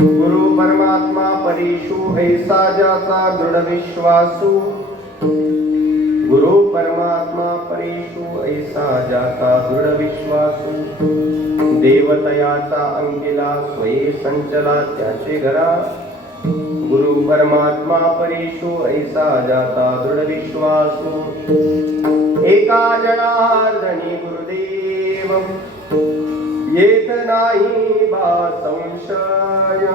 गुरु परमात्मा परीशु ऐसा जाता दृढ विश्वासु गुरु परमात्मा परीशु ऐसा जाता दृढ विश्वासु देवतयाचा अंकिला स्वये संचला त्याचे घरा गुरु परमात्मा परीशु ऐसा जाता दृढ विश्वासु एका जनार्दनी गुरुदेव येत नाही बा संशय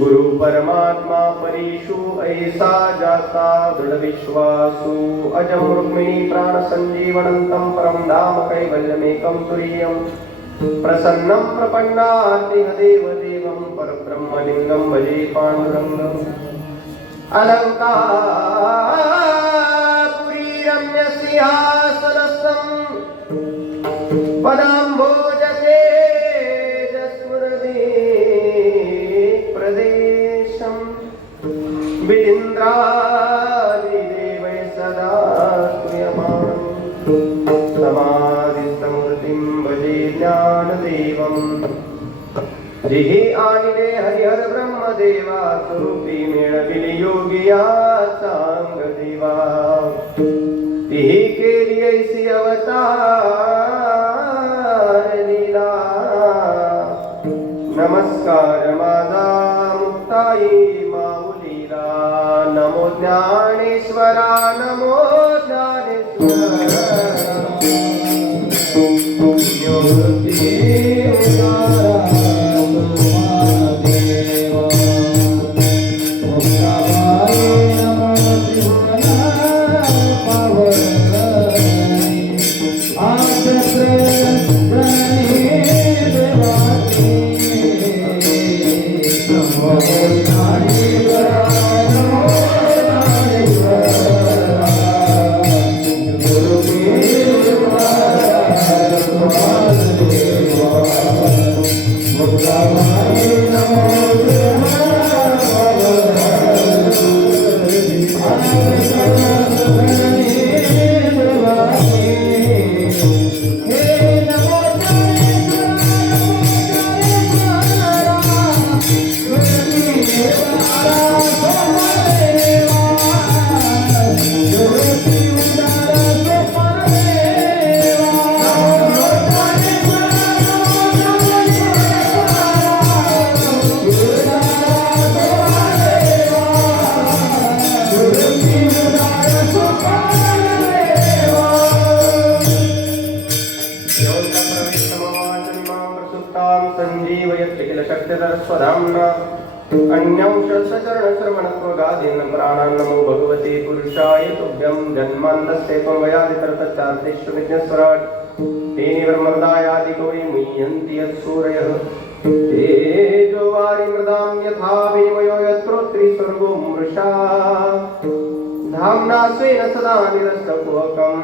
गुरु परमात्मा परीशु ऐसा जाता दृढ विश्वासु अजं रुक्मिणी प्राण संजीवनंतं परं धाम कैवल्यमेकं तुरीयं प्रसन्नं प्रपन्नार्तिं देवदेवं परब्रह्मलिङ्गं भजे पाण्डुरङ्गम् अलङ्कापुरी रम्यसिंहासनस्थं पदाम्भोजते प्रदेशं विन्द्रादिदेवै सदा स्तूयमानं समाधिसमृतिं भजे ज्ञानदेवं जिहि आनिले हरिहर ब्रह्मदेवा स्वरूपी मेळविले योगिया चांगदेवा तिहि केली ऐसी अवतार लीला नमस्कार माझा मुक्ताई माऊलीला नमो ज्ञानेश्वरा नमो ज्ञानेश्वरा अन्यंशचरणश्रवणत्वगादीन् प्राणान् नमो भगवते पुरुषाय तुभ्यं जन्मान्तस्ते त्वमयादितरतश्चार्तेषु नित्यस्वराट् तेन ब्रह्मदायादिकोरि मुह्यन्ति यत्सूरयः तेजो वारिमृदां यथा भीमयो यत्रोत्रिस्वर्गो मृषा धाम्ना स्वेन सदा निरस्तकुहकम्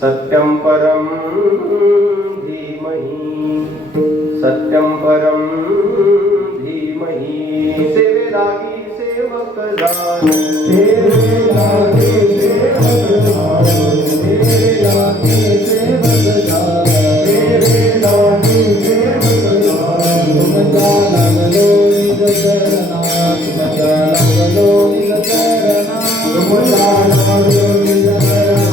सत्यं परं धीमहि सत्यं परं धीमहि सेवे लागी सेवक जान सेवे लागी सेवक जान सेवे लागी सेवक जान सेवे लागी सेवक जान तुमचा लागलो निज चरणा तुमचा लागलो निज चरणा तुमचा लागलो निज चरणा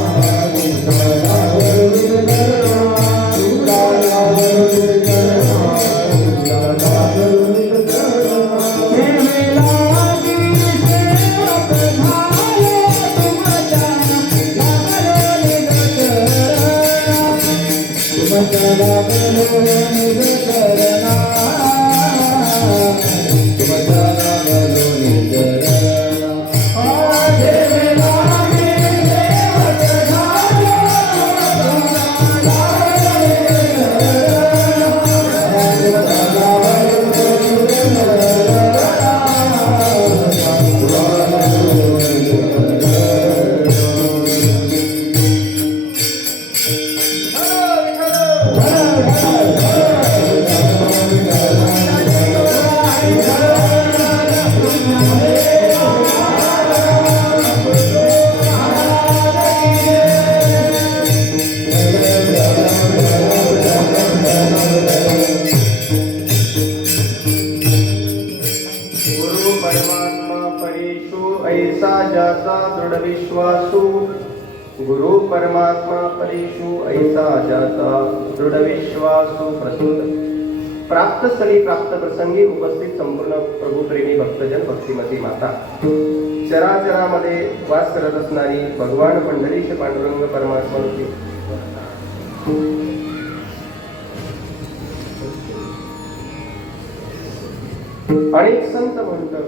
तुमचा लागलो निज चरणा तुमचा लागलो निज विश्वासु गुरु परमात्मा परेषु ऐसा जाता दृढ विश्वासु प्रस्तुत प्राप्त स्थळी प्राप्त प्रसंगी उपस्थित संपूर्ण प्रभू प्रेमी भक्तजन भक्तिमती माता चराचरामध्ये वास करत असणारी भगवान पंढरीचे पांडुरंग परमात्मा अनेक संत म्हणतात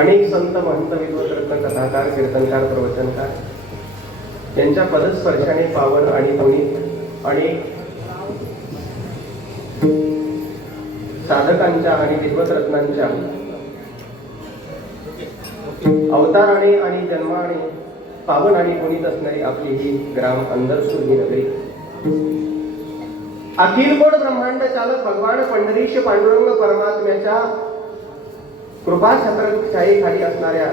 अनेक संत महंत विद्वत रत्न कथाकार कीर्तनकार प्रवचनकार यांच्या पदस्पर्शाने पावन आणि पुनीत अनेक साधकांच्या आणि विद्वत रत्नांच्या अवताराने आणि जन्माने पावन आणि पुनीत असणारी आपली ही ग्राम अंधरसूर ही नगरी अखिल कोट ब्रह्मांड चालक भगवान पंढरीश पांडुरंग परमात्म्याच्या कृपा छत्रछाई खाली असणाऱ्या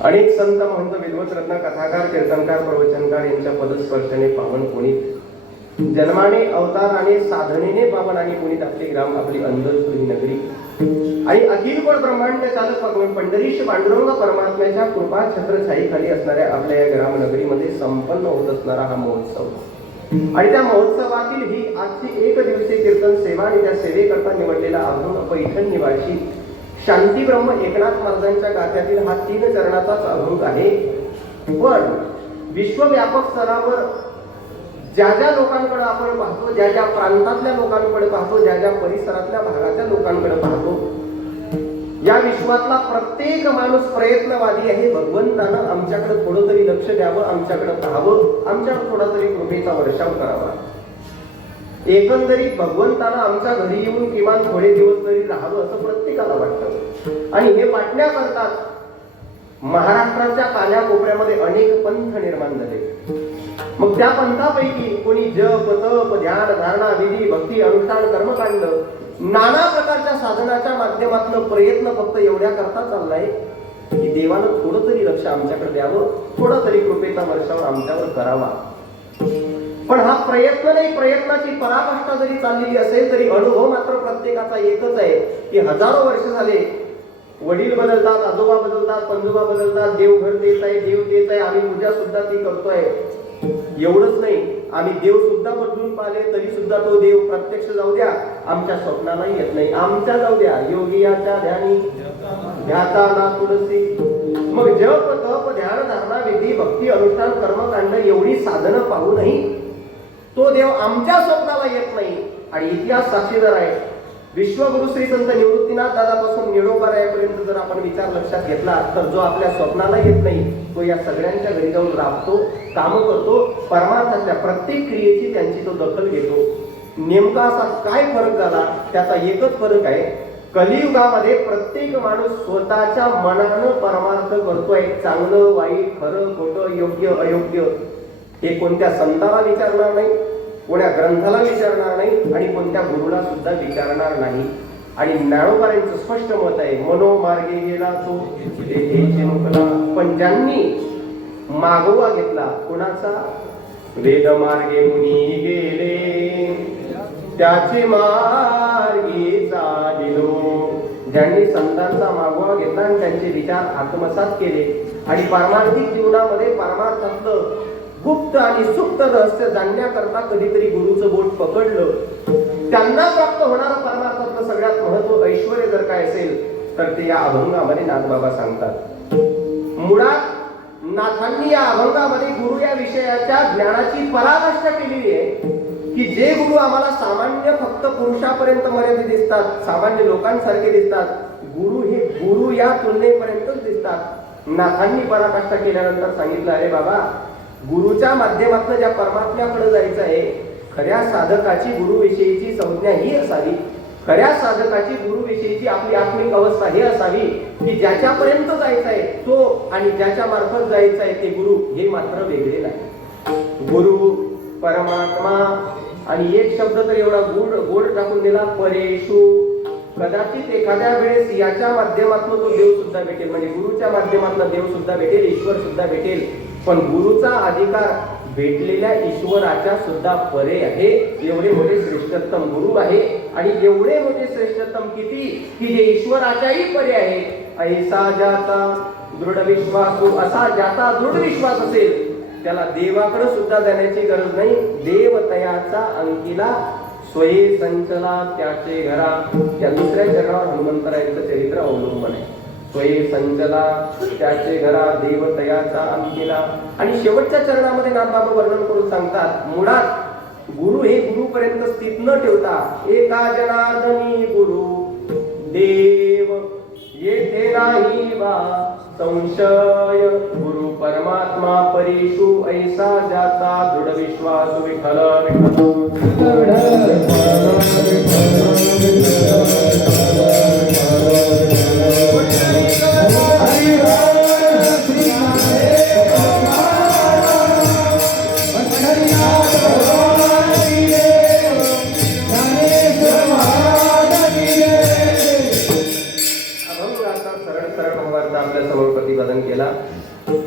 अनेक संत महंत विद्वत रत्न कथाकार कीर्तनकार प्रवचनकार यांच्या पदस्पर्शाने पावन पुनीत जन्माने अवताराने साधनेने पावन आणि पुनीत आपली ग्राम आपली अंधरसूर ही नगरी आणि अखिल कोट ब्रह्मांड चालक भगवान पंढरीश पांडुरंग परमात्म्याच्या कृपा छत्रछाई खाली असणाऱ्या आपल्या या ग्राम नगरीमध्ये संपन्न होत असणारा हा महोत्सव आणि त्या महोत्सवातील ही आजची एक दिवसीय कीर्तन सेवा आणि त्या सेवेकरता निवडलेला अभंग पैठण निवासी शांती ब्रह्म एकनाथ महाराजांच्या गाथ्यातील हा 3 चरणाचाच अभंग आहे. पण विश्वव्यापक स्तरावर ज्या ज्या लोकांकडे आपण पाहतो, ज्या ज्या प्रांतातल्या लोकांकडे पाहतो, ज्या ज्या परिसरातल्या भागाच्या लोकांकडे पाहतो, या विश्वातला प्रत्येक माणूस प्रयत्नवादी आहे. भगवंतानं आमच्याकडे थोडं तरी लक्ष द्यावं, आमच्याकडे पाहावं, आमच्याकडे थोडा तरी कृपेचा वर्षाव करावा. एकंदरीत भगवंतानं आमच्या घरी येऊन किमान थोडे दिवस तरी राहावं असं प्रत्येकाला वाटतं. आणि हे वाटण्याकरता महाराष्ट्राच्या कान्याकोपऱ्यामध्ये अनेक पंथ निर्माण झाले. मग त्या पंथापैकी कोणी जप तप ध्यान धारणा विधी भक्ती अनुष्ठान कर्मकांड नाना प्रकारच्या साधनाच्या माध्यमातून प्रयत्न फक्त एवढ्या करता चाललाय की देवानं थोडं तरी लक्ष आमच्याकडे द्यावं, थोडा तरी कृपेचा वर्षाव आमच्यावर करावा. पण हा प्रयत्न नाही, प्रयत्नाची पराकाष्ठा जरी चाललेली असेल तरी अनुभव मात्र प्रत्येकाचा एकच आहे की हजारो वर्ष झाले वडील बदलतात, आजोबा बदलतात, पंजोबा बदलतात, देव घर देत आहे, देव देत आहे, आम्ही पूजा सुद्धा ती करतोय. एवढंच नाही, आम्ही देव सुद्धा बदलून पाहिले तरी सुद्धा तो देव प्रत्यक्ष जाऊ द्या आमच्या स्वप्नाला येत नाही. आमच्या जाऊ द्या योगियाच्या ध्यानी ध्याता ना तुळसी. मग जप तप ध्यान धारणा विधी भक्ती अनुष्ठान कर्मकांड एवढी साधनं पाहूनही तो देव आमच्या स्वप्नाला येत नाही. आणि इतिहास साक्षीदार आहे. विश्वगुरु श्री संत निवृत्तीनाथ दादापासून निडोबारायापर्यंत जर आपण विचार लक्षात घेतला तर जो आपल्या स्वप्नाला येत नाही तो या सगळ्यांच्या घरी जाऊन राबतो, काम करतो, परमार्थाच्या प्रत्येक क्रियेची त्यांची तो दखल घेतो. नेमका असा काय फरक झाला? त्याचा एकच फरक आहे, कलियुगामध्ये प्रत्येक माणूस स्वतःच्या मनानं परमार्थ करतोय. चांगलं वाईट खरं खोटं योग्य अयोग्य हे कोणत्या संताला विचारणार नाही, कोण्या ग्रंथाला विचारणार नाही आणि कोणत्या गुरुला सुद्धा विचारणार नाही. आणि ज्ञानोबारांचं स्पष्ट मत आहे, मनोमार्गे गेला तो तेथे मुकला. पण ज्यांनी मागोवा घेतला कोणाचा? वेद मार्गे मुनी गेले त्याचे मार्गी चालिलो. ज्यांनी संतांचा मागोवा घेतला आणि त्यांचे विचार आत्मसात केले आणि पारमार्थिक जीवनामध्ये परमार्थातलं गुप्त आणि सुप्त रहस्य जाणण्याकरता कधीतरी गुरुचं बोट पकडलं, त्यांना प्राप्त होणारं परमार्थातलं सगळ्यात महत्व ऐश्वर्य जर काय असेल तर ते या अभंगामध्ये नाथबाबा सांगतात. मुळात नाथांनी या अभंगामध्ये गुरु या विषयाच्या ज्ञानाची पराकाष्ठा केलेली आहे की जे गुरु आम्हाला सामान्य फक्त पुरुषापर्यंत मर्यादित दिसतात, सामान्य लोकांसारखे दिसतात, गुरु हे गुरु या तुलनेपर्यंतच दिसतात. नाथांनी पराकाष्ठा केल्यानंतर सांगितलं, अरे बाबा, गुरुच्या माध्यमातून ज्या परमात्म्याकडे जायचं आहे, खऱ्या साधकाची गुरुविषयीची संज्ञा ही असावी, खऱ्या साधकाची गुरुविषयीची आपली आत्मिक अवस्था ही असावी की ज्याच्यापर्यंत जायचं आहे तो आणि ज्याच्या मार्फत जायचं आहे ते गुरु हे मात्र वेगळे नाही. गुरु परमात्मा आणि एक शब्द तर एवढा गोड टाकून दिला, परेशु. कदाचित एखाद्या वेळेस याच्या माध्यमातून तो देव सुद्धा भेटेल, म्हणजे गुरुच्या माध्यमातून देव सुद्धा भेटेल, ईश्वर सुद्धा भेटेल, पण गुरुचा अधिकार भेटलेल्या ईश्वराच्या सुद्धा परे आहे. एवढे मोठे श्रेष्ठतम गुरु आहे आणि एवढे मोठे श्रेष्ठतम किती की जे ईश्वराच्याही परे आहे. ऐसा ज्याचा दृढ विश्वास, असा ज्याचा दृढ विश्वास असेल त्याला देवाकडे सुद्धा जाण्याची गरज नाही. देवतयाचा अंकिला स्वये संचला त्याचे घरा. या दुसऱ्या चरणावर हनुमंतरायांचं चरित्र अवलंबून आहे. स्वये संचला त्याचे घरा, देवतयाचा अंकिला. आणि शेवटच्या चरणामध्ये नाथबाबा वर्णन करून सांगतात, मुळात गुरु हे गुरुपर्यंत स्थित न ठेवता एका जनार्दनी गुरु देव येथे नाही वा संशय. गुरु परमात्मा परीशु ऐसा ज्याचा दृढ विश्वास. विठ्ठल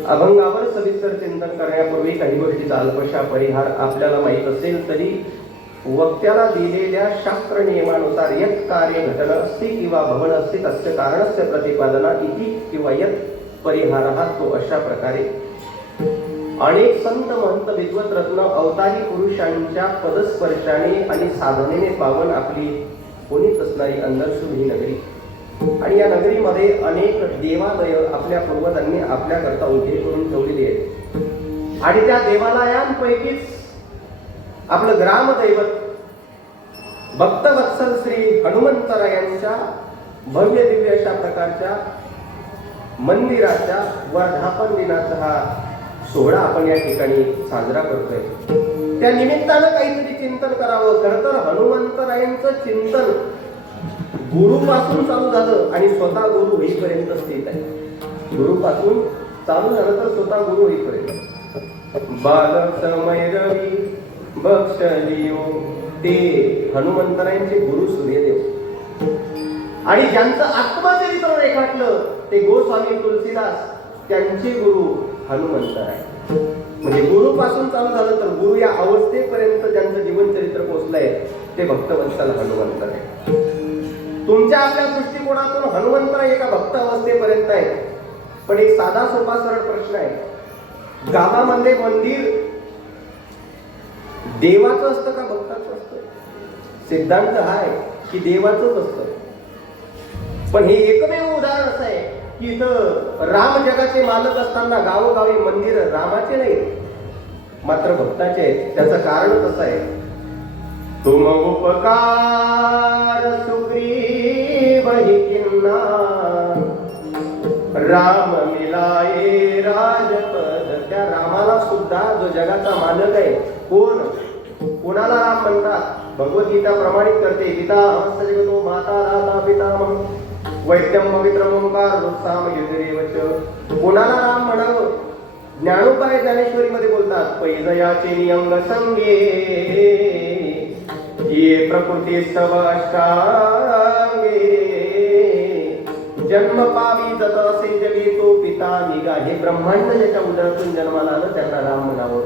अभंगावर सविस्तर चिंतन करण्यापूर्वी काही गोष्टीचा अल्पशा परिहार. आपल्याला माहित असेल तरी वक्त्याला दिलेल्या शास्त्र नियमानुसार यत् कार्य घटन अस्ति किंवा भवन अस्ति तस्य कारणस्य प्रतिपादना इति किंवा यत् परिहारः, तो अशा प्रकारे अनेक संत महंत विद्वत रत्न अवतारी पुरुषांच्या पदस्पर्शाने आणि साधनेने पावन आपली कोणीच असणारी अंधश्रुत ही नगरी. आणि या नगरीमध्ये अनेक देवालय आपल्या पूर्वजांनी आपल्याकरता उभे करून ठेवलेली आहेत. आणि त्या देवालयांपैकीच आपलं ग्रामदैवत भक्तवत्सल श्री हनुमंतरायांच्या भव्य दिव्य अशा प्रकारच्या मंदिराच्या वर्धापन दिनाचा हा सोहळा आपण या ठिकाणी साजरा करतोय. त्या निमित्तानं काहीतरी चिंतन करावं. खरं तर हनुमंतरायांचं चिंतन गुरुपासून चालू झालं आणि स्वतः गुरु होईपर्यंत स्थित आहे. गुरुपासून चालू झालं तर स्वतः गुरु होईपर्यंत. बालक समय रवी बक्षलियो, ते हनुमंतरायांचे गुरु सूर्यदेव. आणि ज्यांचं आत्मचरित्र रेखाटलं ते गोस्वामी तुलसीदास, त्यांचे गुरु हनुमंतराय. म्हणजे गुरुपासून चालू झालं तर गुरु या अवस्थेपर्यंत ज्यांचं जीवनचरित्र पोहोचलंय ते भक्तवत्सल हनुमंतराय. तुमच्या आपल्या दृष्टिकोनातून हनुमंतराय एका भक्त अवस्थेपर्यंत आहे. पण एक साधा सोपा सरळ प्रश्न आहे, गावामध्ये मंदिर देवाचं असतं का भक्ताचं असतं? सिद्धांत हा आहे की देवाचंच असतं. पण हे एकमेव उदाहरण असं आहे की इथं राम जगाचे मालक असताना गावोगावी मंदिर रामाचे नाही मात्र भक्ताचे आहेत. त्याचं कारण कसं आहे, तुम उपकार सुग्रीव ही किन्ना, राम मिलाये राजपद. त्या रामाला सुद्धा जो जगाचा मालक आहे, कोणाला राम म्हणतात? भगवद्गीता प्रमाणित करते, पिता अहंस जगतो माता दाता पितामह वैद्यम पवित्रम ओंकार साम युधिरेवच. कोणाला राम म्हणावं? ज्ञानोबाई ज्ञानेश्वरी मध्ये बोलतात, पैजयाचे नियंग संगे ये प्रकृती सब अष्टांगे जन्म पावी जत असे जगे तो पिता निगा. हे ब्रह्मांड ज्याच्या उदरातून जन्माला आलं त्यांना राम म्हणावं.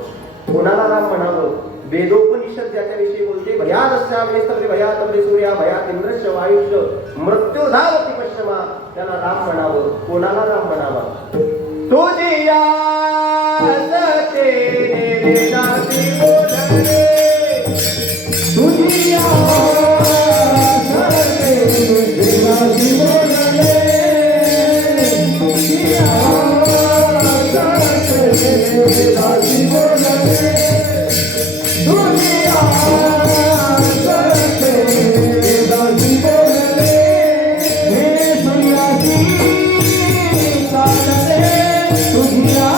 कोणाला राम म्हणावं? वेदोपनिषद ज्याच्याविषयी बोलते भयादस्यावेस्तवे भयातवे सूर्या भयात इंद्रश्च वायुश्च मृत्युधावती पश्चिमा, त्याला राम म्हणावं. कोणाला राम म्हणावा? तुझिया सतेने वेदासी बोलणे, तुझिया सतेने वेदासी बोलणे, तुझिया सतेने वेदासी बोलणे, तुझिया सतेने वेदासी बोलणे, हे सूर्याची चालणे, तुझिया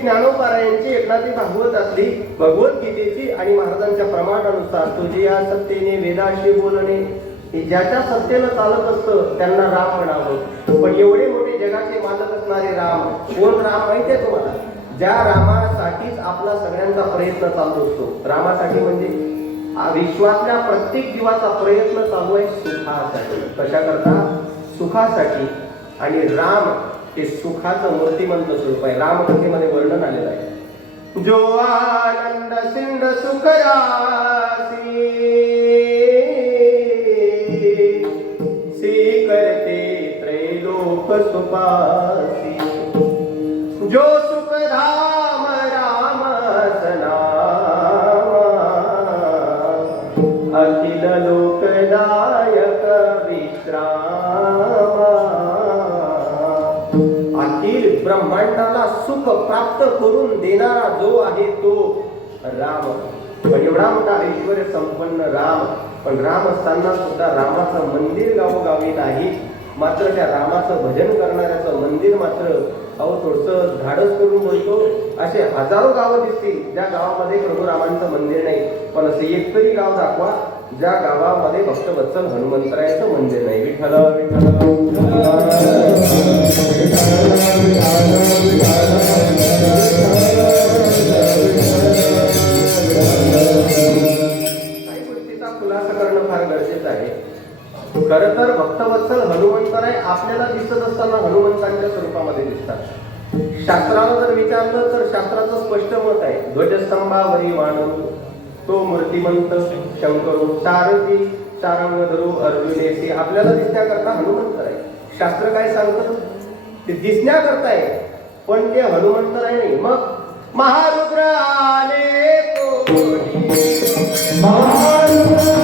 ज्ञानोपारायणची एकनाथी भागवत असली भगवद्गीतेची आणि महाराजांच्या प्रमाणानुसार तुझिया सत्तेने वेदाशी बोलणे, ज्याच्या सत्तेनं चालत असतं त्यांना राम म्हणावं. पण एवढे मोठे जगाचे मालक असणारे राम कोण? राम माहिती आहे तुम्हाला? ज्या रामासाठीच आपला सगळ्यांचा प्रयत्न चालू असतो. रामासाठी म्हणजे विश्वातल्या प्रत्येक जीवाचा प्रयत्न चालू आहे सुखासाठी. कशा करता? सुखासाठी. आणि राम हे सुखाचं मूर्तिमंत स्वरूप आहे. रामकथेमध्ये वर्णन आलेलं आहे. जो आनंद सिंध सुख रासी सी करते त्रैलोक सुपासी, जो सुख धाम राम सनामा, अखिल लोकदायक विश्रामा. अखिल ब्रह्मांडाला सुख प्राप्त करून देणारा जो आहे तो राम. पण एवढा मोठा ऐश्वर्य संपन्न राम, पण राम असताना सुद्धा रामाचं मंदिर गावोगावी नाही. मात्र त्या रामाचं भजन करणाऱ्याचं मंदिर मात्र थोडस धाडस करून बोलतो असे हजारो गावं दिसतील ज्या गावामध्ये प्रभू रामांचं मंदिर नाही. पण असे एक तरी गाव दाखवा ज्या गावामध्ये भक्तवत्सल हनुमंतरायाचं मंदिर नाही. विठ्ठल काही गोष्टीचा खुलासा करणं फार गरजेचं आहे. खरं तर भक्तवत्सल हनुमंतराय आपल्याला दिसत असताना हनुमंतांच्या स्वरूपामध्ये दिसतात. शास्त्राला जर विचारलं तर शास्त्राचं स्पष्ट मत आहे. ध्वजस्तंभावरी मानव तो मूर्तिमंत शंकरू सारथी सारंग धरू अर्जुनेसी. आपल्याला दिसण्याकरता हनुमंतराय. शास्त्र काय सांगतं? ते दिसण्याकरताय पण ते हनुमंतराय नाही. मग महारुद्र आले कोणी, महारुद्र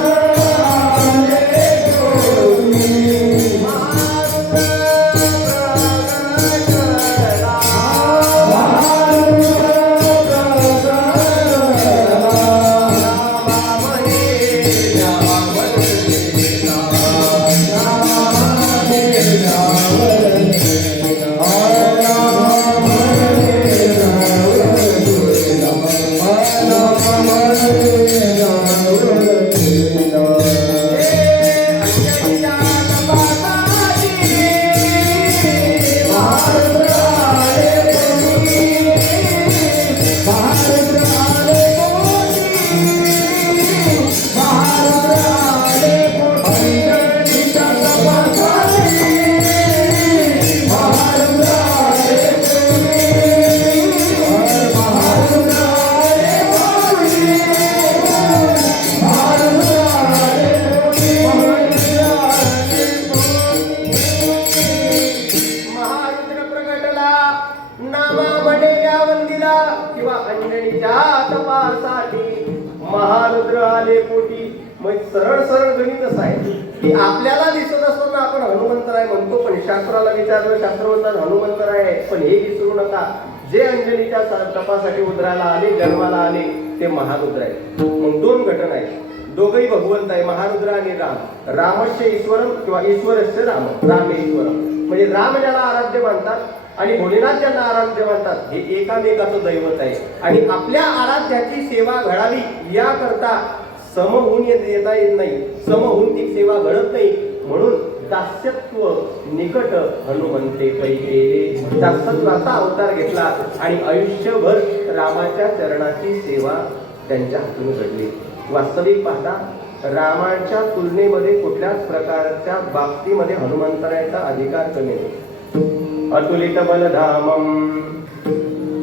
Oh रूपासाठी महारुद्र आले पोटी. मग सरळ सरळ गणितच आहे की आपल्याला दिसत असताना आपण हनुमंतराय म्हणतो, पण शास्त्राला विचारलं, शास्त्र म्हणतात हनुमंतराय आहे. पण हे विसरू नका, जे अंजनीच्या तपासाठी उतरायला आले, जन्माला आले ते महारुद्र आहे. मग दोन घटना आहेत, दोघही भगवंत आहे, महारुद्र आणि राम. रामस्य ईश्वरम किंवा ईश्वरस्य राम, रामेश्वरम. म्हणजे राम ज्याला आराध्य मानतात आणि भोलेनाथ ज्यांना आराध्य मानतात, हे एकामेकाचं दैवत आहे. आणि आपल्या आराध्याची सेवा घडावी याकरता सम होऊन येता येत नाही, सम होऊन ती सेवा घडत नाही. म्हणून दास्यत्व निकट हनुमंते पै केले. दास्यत्वाचा अवतार घेतला आणि आयुष्यभर रामाच्या चरणाची सेवा त्यांच्या हातून घडली. वास्तविक पाहता रामाच्या तुलनेमध्ये कुठल्याच प्रकारच्या बाबतीमध्ये हनुमंतरायाचा अधिकार कमी नाही. अतुलित बलधामम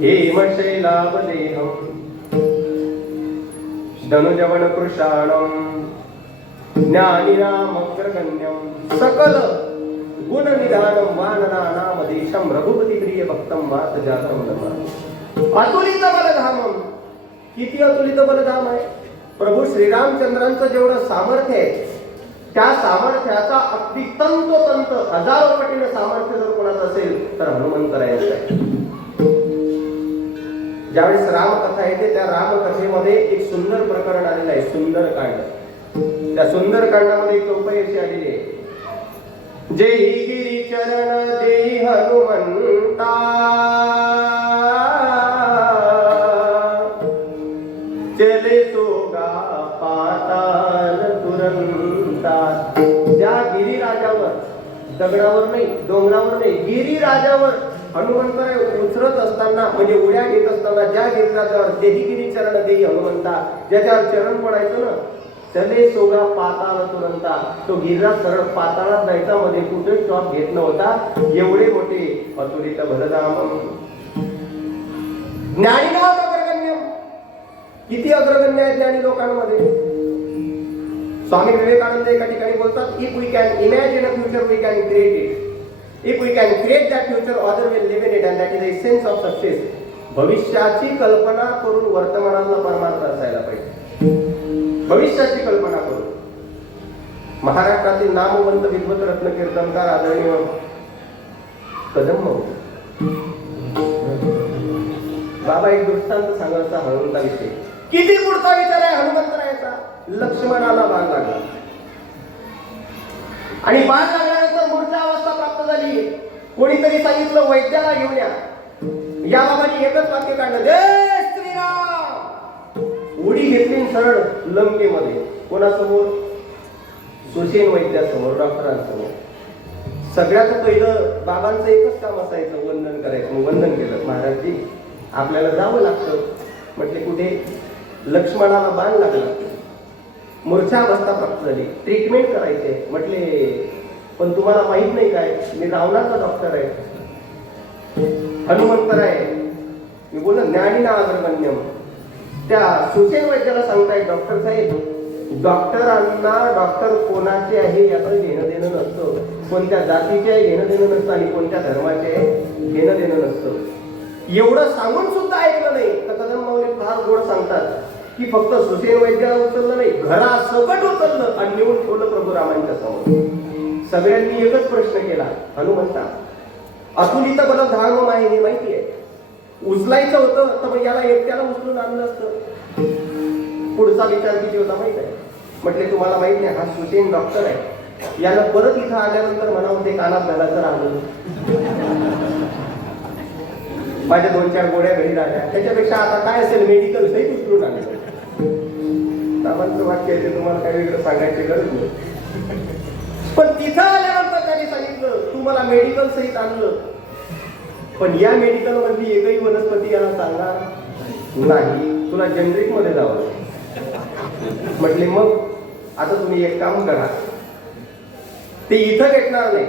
हेमशैलावदेहम धनुजवन कृषाणम ज्ञानिनामग्रगण्यम सकल गुण निधानम वानरानामदेशम रघुपती प्रिय भक्तम वात जातम नमा. अतुलित बलधामम. किती अतुलित बलधाम आहे? प्रभू श्रीरामचंद्रांचं जेवढं सामर्थ्य आहे, त्या सामर्थ्याचा अगदी तंतोतंत हजारो पटीने सामर्थ्य जर कोणाचं असेल तर हनुमंतरायाचं आहे. ज्यावेळेस रामकथा येते त्या रामकथेमध्ये एक सुंदर प्रकरण आलेलं आहे, सुंदर कांड. त्या सुंदर कांडामध्ये एक चौपाई अशी आलेली आहे, जेही गिरी चरण देही हनुमंता चले सोगा पाताल तुरंता. त्या गिरिराजावर, दगडावर नाही, डोंगरावर नाही, गिरिराजावर हनुमंतराय उचलत असताना, म्हणजे उड्या घेत असताना ज्या गिरिराजावर देही गिरी चरण देही हनुमंता, ज्याच्यावर चरण पडायचं ना, चले सोगा पाताल तुरंता. तो गिरिराज सरळ पाताळात जायचा, मध्ये कुठे स्टॉप घेत नव्हता. एवढे मोठे अतुलित बलधाम. ज्ञानीनाम अग्रगण्यम. किती अग्रगण्य आहे ज्ञानी लोकांमध्ये. स्वामी विवेकानंद एका ठिकाणी बोलतात, if we can imagine a future we can create it. If we can create that future, other will live in it, and that is the essence of success. भविष्याची कल्पना करून वर्तमानाला परमार्थ असायला पाहिजे. भविष्याची कल्पना करून. महाराष्ट्रातील नामवंत विद्वत रत्न कीर्तनकार आदरणीय कदम बाबा एक दृष्टांत सांगायचा हनुमंताविषयी. किती पुढचा विचार आहे हनुमंतरायाचा. लक्ष्मणाला बाण लागला आणि बाण लागल्यानंतर मूर्छा अवस्था प्राप्त झाली. कोणीतरी सांगितलं वैद्याला घेऊन या. या बाबांनी एकच वाक्य काढलं, जय श्रीराम. उडी घेतली सरळ लंकेमध्ये. कोणासमोर? सुसेन वैद्यासमोर, डॉक्टरांसमोर. सगळ्यात पहिलं बाबांचं एकच काम असायचं, वंदन करायचं. वंदन केलं. महाराजजी आपल्याला जावं लागतं. म्हटले कुठे? लक्ष्मणाला बाण लागला, मूर्छावस्था प्राप्त झाली, ट्रीटमेंट करायचे. म्हटले पण तुम्हाला माहित नाही काय, मी रावणाचा डॉक्टर आहे, हनुमंतराय. मी बोललो ज्ञानीना अग्रगण्यम. त्या सुसेन वैद्याला सांगताय, डॉक्टर साहेब, डॉक्टरांना डॉक्टर कोणाचे आहे याचं घेणं देणं नसतं, कोणत्या जातीचे आहे घेणं देणं नसतं, आणि कोणत्या धर्माचे आहे घेणं देणं नसतं. एवढं सांगून सुद्धा ऐकलं नाही. तर कदम माऊली फार गोड सांगतात की फक्त सुसेन वैद्याला उचललं नाही, घरा सकट उचललं आणि नेऊन ठेवलं प्रभू रामांच्या समोर. सगळ्यांनी एकच प्रश्न केला, हनुमंता अतुलित बलधाम आहे हे माहिती आहे, उचलायचं होतं तर मग याला एकट्याला उचलून आणलं असतं. पुढचा विचार किती होता माहित आहे? म्हटले तुम्हाला माहित नाही, हा सुसेन डॉक्टर आहे, याला परत इथं आल्यानंतर म्हणावं ते कानात घालायचं राहिलं. माझ्या 2-4 गोळ्या घरी राहिल्या, त्याच्यापेक्षा आता काय असेल मेडिकल सहित उचलून आणलं. बाबांचं वाक्य आहे, तुम्हाला काही वेगळं सांगायची गरज नाही. पण तिथं आल्यानंतर त्यांनी सांगितलं तू मला मेडिकल सहित आणलं, पण या मेडिकल मधली एकही वनस्पती याला सांगणार नाही, तुला जनरिक मध्ये जावं. म्हटले मग आता तुम्ही एक काम करा, ते इथं भेटणार नाही,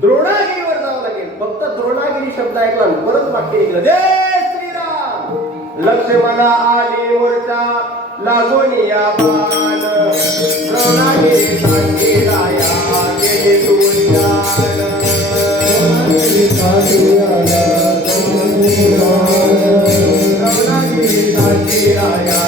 द्रोणागिरीवर जावं लागेल. फक्त द्रोणागिरी शब्द ऐकला परत वाक्य ऐकलं, जय श्रीराम. लक्ष्मणा आले मोर्चा लागून या बाण, द्रोणागिरी सांगे राया गेले तुझ्यान. द्रोणागिरी सांगे राया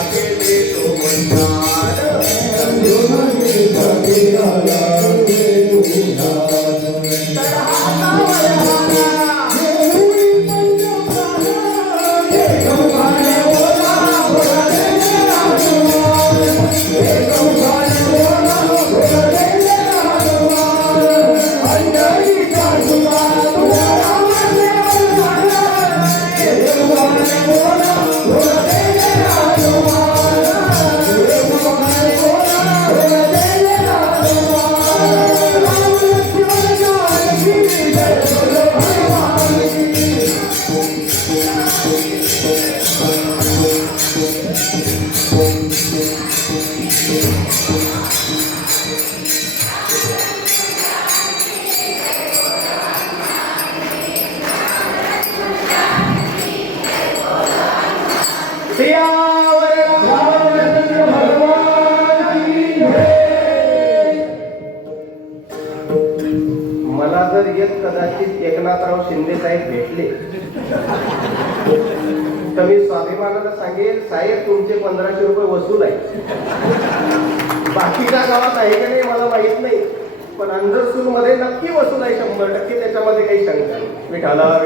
मला जर एक कदाचित एकनाथराव शिंदे साहेब भेटले तर मी स्वाभिमानानं सांगेल, साहेब तुमचे 1500 रुपये वसूल आहे. बाकीच्या गावात आहे का नाही मला माहित नाही, पण अंधरसूल मध्ये नक्की वसूल आहे 100%. त्याच्यामध्ये काही शंका नाही. विठाला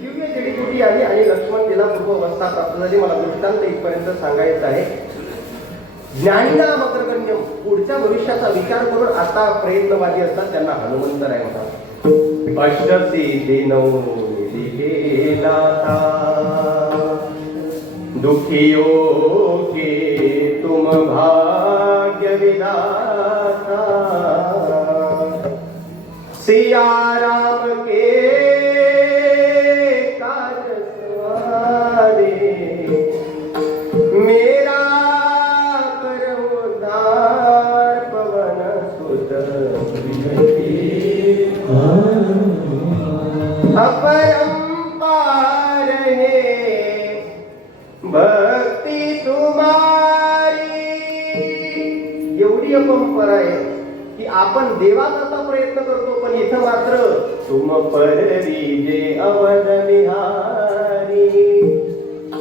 दिव्य जडीबुटी आली आणि लक्ष्मण तिला पूर्वावस्था प्राप्त झाली. मला दृष्टांत इथपर्यंत सांगायचं आहे. ज्ञानीना मकरगण्य, पुढच्या भविष्याचा विचार करून आता प्रयत्नवादी असतात त्यांना हनुमंतराय म्हणतात. अष्टसिद्धी नऊ लिहिला दुखियों के तुम भाग्य विधाता, सिया राम के काज सवारे, मेरा करम उद्धार पवन सुत अपरंपार है भक्ती तुम्हारी. एवढी अपरंपरा आहे की आपण देवाचा प्रयत्न करतो, पण इथं मात्र तुम पररी जे अवध विहारी.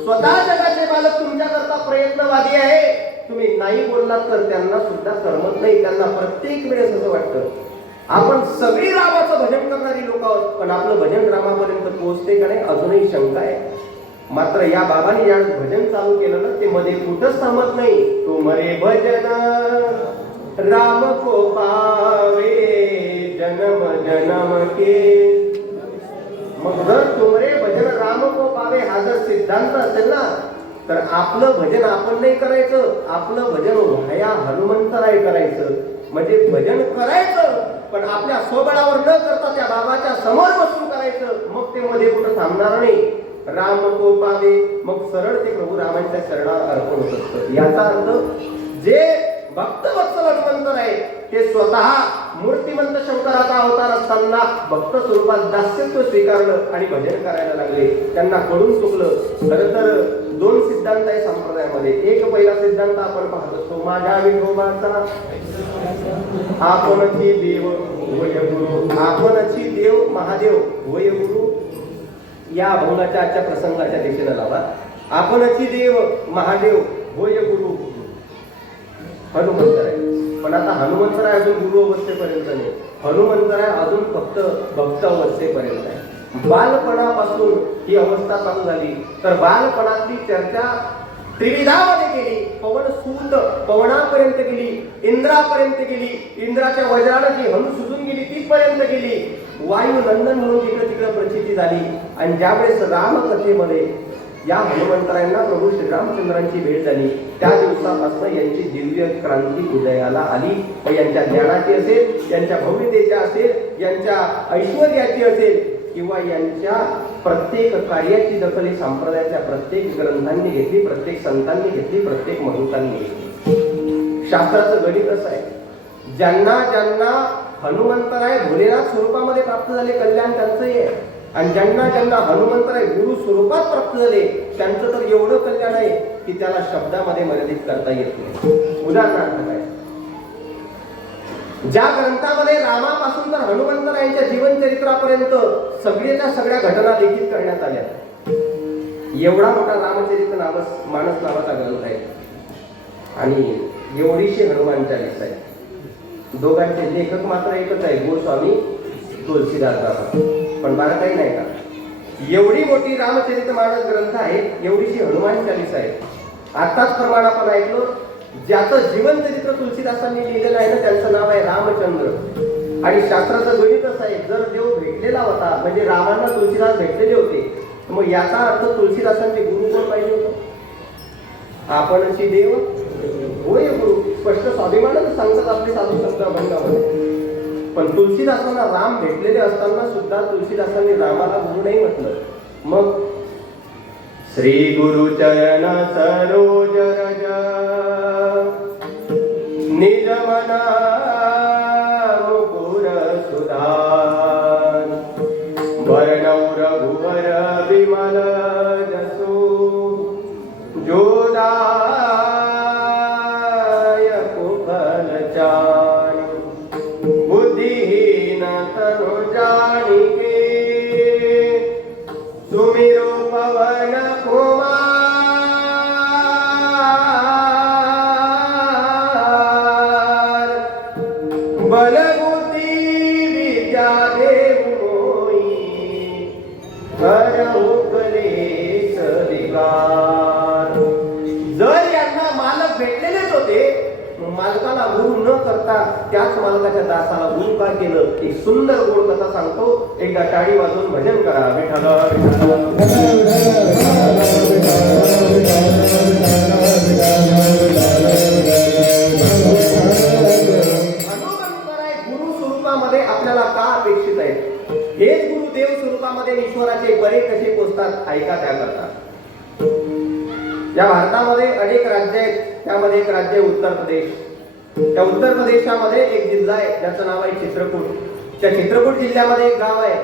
स्वतः जगाचे मालक तुमच्या करता प्रयत्नवादी आहे. तुम्ही नाही बोललात तर त्यांना सुद्धा करमत नाही. त्यांना प्रत्येक वेळेस असं वाटतं आपण सगळी रामाचं भजन करणारी लोक आहोत, पण आपलं भजन रामापर्यंत पोहोचते का नाही अजूनही शंका आहे. मात्र या बाबांनी या भजन चालू केलं ना, ते मध्ये कुठंच थांबत नाही. तुमरे भजन राम को पावे जन्म जन्म के. मग जर तुमरे भजन राम को पावे हा जर सिद्धांत असेल ना, तर आपलं भजन आपण नाही करायचं, आपलं भजन व्हाया हनुमंतराय करायचं. म्हणजे भजन करायचं पण आपल्या स्वबळावर न करता त्या बाबाच्या समोर बसून करायचं. मग ते मध्ये कुठं थांबणार नाही. राम को पावे, मग सरळ ते प्रभू रामांच्या चरणा अर्पण होत असतं. याचा अर्थ जे भक्तवत्सल हनुमंतर आहे ते स्वतः मूर्तिमंत शंकराचा अवतार असताना भक्त स्वरूपात दास्यत्व स्वीकारलं आणि भजन करायला लागले. त्यांना कळून चुकलं. खरं तर 2 सिद्धांत आहे संप्रदायामध्ये. एक पहिला सिद्धांत आपण पाहत असतो, माझ्या विठोबाचा आपणची देव होय गुरु. आपणची देव महादेव होय गुरु या अभंगाच्या आजच्या प्रसंगाच्या दिशेने लावा. आपणची देव महादेव होय गुरु हनुमंतराय. पण आता हनुमंतराय अजून गुरु अवस्थेपर्यंत नाही. हनुमंतराय अजून फक्त भक्त अवस्थेपर्यंत आहे. बालपणापासून ही अवस्था चालू झाली तर बालपणातली चर्चा त्रिविधामध्ये गेली. पवन सूत पवनापर्यंत गेली, इंद्रापर्यंत गेली, इंद्राच्या वज्रानं जी हनु सुजून गेली तिथपर्यंत गेली, वायू नंदन म्हणून इकडे तिकडे प्रचिती झाली. आणि ज्यावेळेस रामकथेमध्ये या हनुमंतरायांना प्रभू श्रीरामचंद्रांची भेट झाली त्या दिवसापासून यांची दिव्य क्रांती उदयाला आली. व यांच्या ज्ञानाची असेल, यांच्या भव्यतेची असेल, यांच्या ऐश्वर्याची असेल किंवा यांच्या प्रत्येक कार्याची दखल ही संप्रदायाच्या प्रत्येक ग्रंथांनी घेतली, प्रत्येक संतांनी घेतली, प्रत्येक महंतांनी घेतली. शास्त्राचं गणित असं आहे, ज्यांना ज्यांना हनुमंतराय भोलेनाथ स्वरूपामध्ये प्राप्त झाले कल्याण त्यांचंही आहे, आणि ज्यांना ज्यांना हनुमंतराय गुरु स्वरूपात प्राप्त झाले त्यांचं तर एवढं कल्याण आहे की त्याला शब्दामध्ये मर्यादित करता येत नाही. उदाहरणार्थ काय, ज्या ग्रंथामध्ये रामापासून तर हनुमंतरायांच्या जीवनचरित्रापर्यंत सगळ्याच्या सगळ्या घटना लिखित करण्यात आल्या, एवढा मोठा रामचरित्र मानस नावाचा ग्रंथ आहे आणि एवढीशी हनुमान चालीसा आहे. दोघांचे लेखक मात्र एकच आहे, गोस्वामी तुलसीदास बाबा. पण मला काही नाही का, एवढी मोठी रामचरित्र मानस ग्रंथ आहे, एवढीशी हनुमान चालीसा आहे. आताच प्रमाण आपण ऐकलो, ज्याचं जीवनचरित्र तुलसीदासांनी लिहिलेलं आहे ना त्यांचं नाव आहे रामचंद्र. आणि शास्त्राचं गणित असं आहे, जर देव भेटलेला होता म्हणजे रामांना तुलसीदास भेटलेले होते, मग याचा अर्थ तुलसीदासांचे गुरु कोण पाहिजे होतं? आपणची देव होय गुरु. स्पष्ट स्वाभिमानानं सांगतात आपले साधू संत अभंगामध्ये. पण तुलसीदासांना राम भेटलेले असताना सुद्धा तुलसीदासांनी रामाला गुरु नाही म्हटलं. मग श्री गुरु चरण सरोज रज निज मना मुकुर सुधार वर्णौ रघुवर विमल जसो जोदायक फल चान बुद्धिहीन तनु जानिके सुमिरो पवन कुमार बलबुद्धि विद्या देव मोई हरहु क्लेश विकार. जर यांना मालक भेटलेलेच होते, मालकाला गुरु न करता त्याच मालकाच्या दासाला गुरु का केलं? एक सुंदर गोड कथा सांगतो. एकदा टाळी वाजवून भजन करा. विठ्ठल गुरु स्वरूपामध्ये आपल्याला का अपेक्षित आहे? हेच गुरु देव स्वरूपामध्ये ईश्वराचे बरे कसे पोचतात? ऐका त्या करता. या भारतामध्ये अनेक राज्य आहेत. त्यामध्ये एक राज्य आहे उत्तर प्रदेश. त्या उत्तर प्रदेशामध्ये एक जिल्हा आहे ज्याचं नाव आहे चित्रकूट. त्या चित्रकूट जिल्ह्यामध्ये एक गाव आहे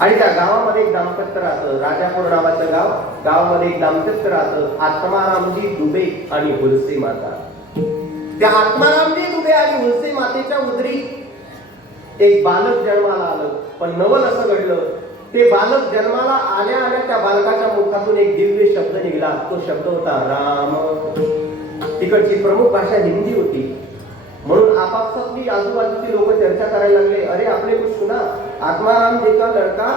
आणि त्या गावामध्ये एक दाम्पत्य राहतं. राजापूर नावाचं गाव. गावामध्ये एक दाम्पत्य राहतं. आत्मारामजी दुबे आणि हुलसी माता. त्या आत्मारामजी दुबे आणि हुलसी मातेच्या उदरी एक बालक जन्माला आलं. पण नवल असं घडलं, ते बालक जन्माला आल्या आल्या त्या बालकाच्या मुखातून एक दिव्य शब्द निघाला. तो शब्द होता राम. तिकडची प्रमुख भाषा हिंदी होती. म्हणून आपापसातली आजूबाजूची लोक चर्चा करायला लागले, अरे आपले कुछ सुना, आत्माराम जी का लड़का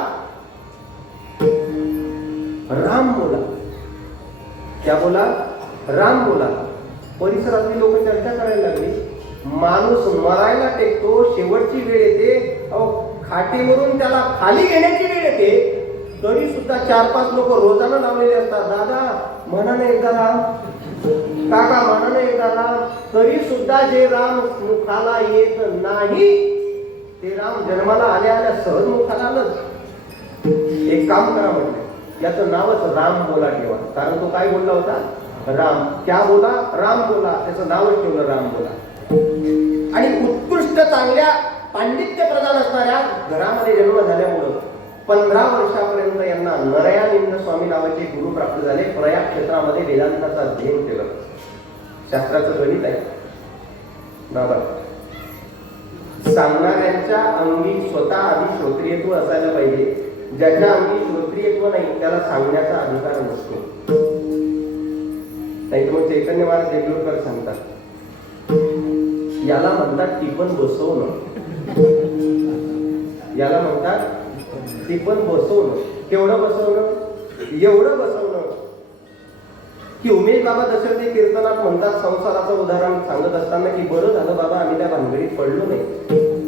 राम बोला. क्या बोला? राम बोला. परिसरातली लोक चर्चा करायला लागली. माणूस मरायला टेकतो, शेवटची वेळ येते, खाटीवरून त्याला खाली घेण्याची वेळ येते, तरी सुद्धा 4-5 लोक रोजानं लावलेले असतात. दादा म्हणा ना एकदा राम, काका म्हणा ना एकदा राम. तरी सुद्धा जे राम मुखाला येत नाही ते राम जन्माला आल्या आल्या सहज मुखाला आलं. एक काम करा म्हटलं, याचं नावच राम बोला ठेवा. कारण तो काय बोलला होता? राम. क्या बोला? राम बोला. त्याचं नावच ठेवलं राम बोला. आणि उत्कृष्ट चांगल्या पांडित्य प्रदान असणाऱ्या घरामध्ये जन्म झाल्यामुळं 15 वर्षापर्यंत यांना नरयानंद स्वामी नावाचे गुरु प्राप्त झाले. प्रयाग क्षेत्रामध्ये वेदांताचा अध्ययन केलं. शास्त्राचं गणित आहे बाबा. सांगणाऱ्यांच्या अंगी स्वतः आधी श्रोत्रियत्व असायला पाहिजे. ज्याच्या अंगी श्रोत्रियत्व नाही त्याला सांगण्याचा अधिकार नसतो. नाही तर मग चैतन्य महाराज देगलूरकर सांगतात, याला म्हणतात टिपण बसवणं. याला म्हणतात टिपण बसवणं. केवढं बसवणं? एवढं बसवणं की उमेश बाबा दशरथी कीर्तनात म्हणतात, संसाराचं उदाहरण सांगत असताना, की बरं झालं बाबा आम्ही त्या भानगडीत पडलो नाही.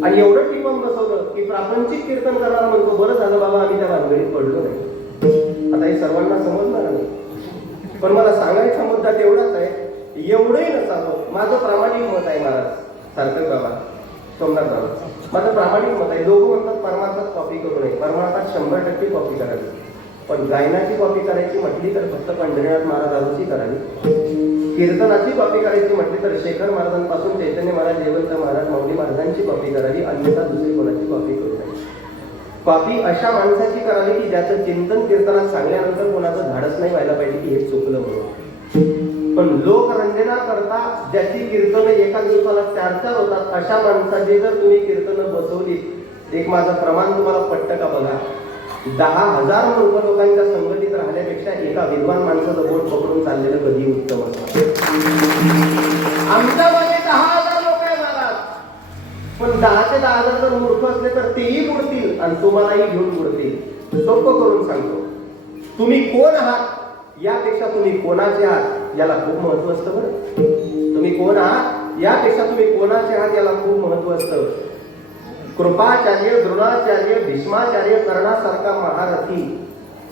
आणि एवढं टिपण बसवलं की प्रापंचिक कीर्तन करणारा म्हणतो, बरं झालं बाबा आम्ही त्या भानगडीत पडलो नाही. आता हे सर्वांना समजणार नाही, पण मला सांगायचा मुद्दा तेवढाच आहे, एवढंही नसावं. माझं प्रामाणिक मत आहे महाराज सारखं बाबा सोमनाथ बाबा, माझं प्रामाणिक मत आहे. लोक म्हणतात परमार्थात कॉपी करू नये. परमार्थात 100% कॉपी करावी. पण गायनाची कॉपी करायची म्हटली तर फक्त पंढरीनाथ महाराजांची करावी. कीर्तनाची कॉपी करायची म्हटली तर शेखर महाराजांपासून चैतन्य महाराज, जयवंत महाराज, माऊली महाराजांची कॉपी करावी. अन्यथा दुसरी कोणाची कॉपी करू नये. कॉपी अशा माणसाची करावी की ज्याचं चिंतन कीर्तनात सांगल्यानंतर कोणाचं धाडस नाही व्हायला पाहिजे की हे चुकलं म्हणून. पण लोकरंजना करता ज्याची कीर्तन एका दिवसाला 4-4 होतात, अशा माणसाची जर तुम्ही कीर्तन बसवली, एक माझं प्रमाण तुम्हाला पटतं का बघा, 10,000 लोकांच्या संगतीत राहण्यापेक्षा एका विद्वान माणसाचं बोट पकडून चाललेलं कधी उत्तम असतं. आमच्या मागे 10,000 लोक आहे महाराज, पण 10चे 10,000 जर मूर्ख असले तर तेही बुडतील आणि तुम्हालाही घेऊन बुडतील. सोपं करून सांगतो, तुम्ही कोण आहात यापेक्षा तुम्ही कोणाचे आहात याला खूप महत्व असतं. बरं, तुम्ही कोण आहात यापेक्षा तुम्ही कोणाचे आहात याला खूप महत्व असतं. कृपाचार्य, द्रोणाचार्य, भीष्माचार्य कर्णासारखा महारथी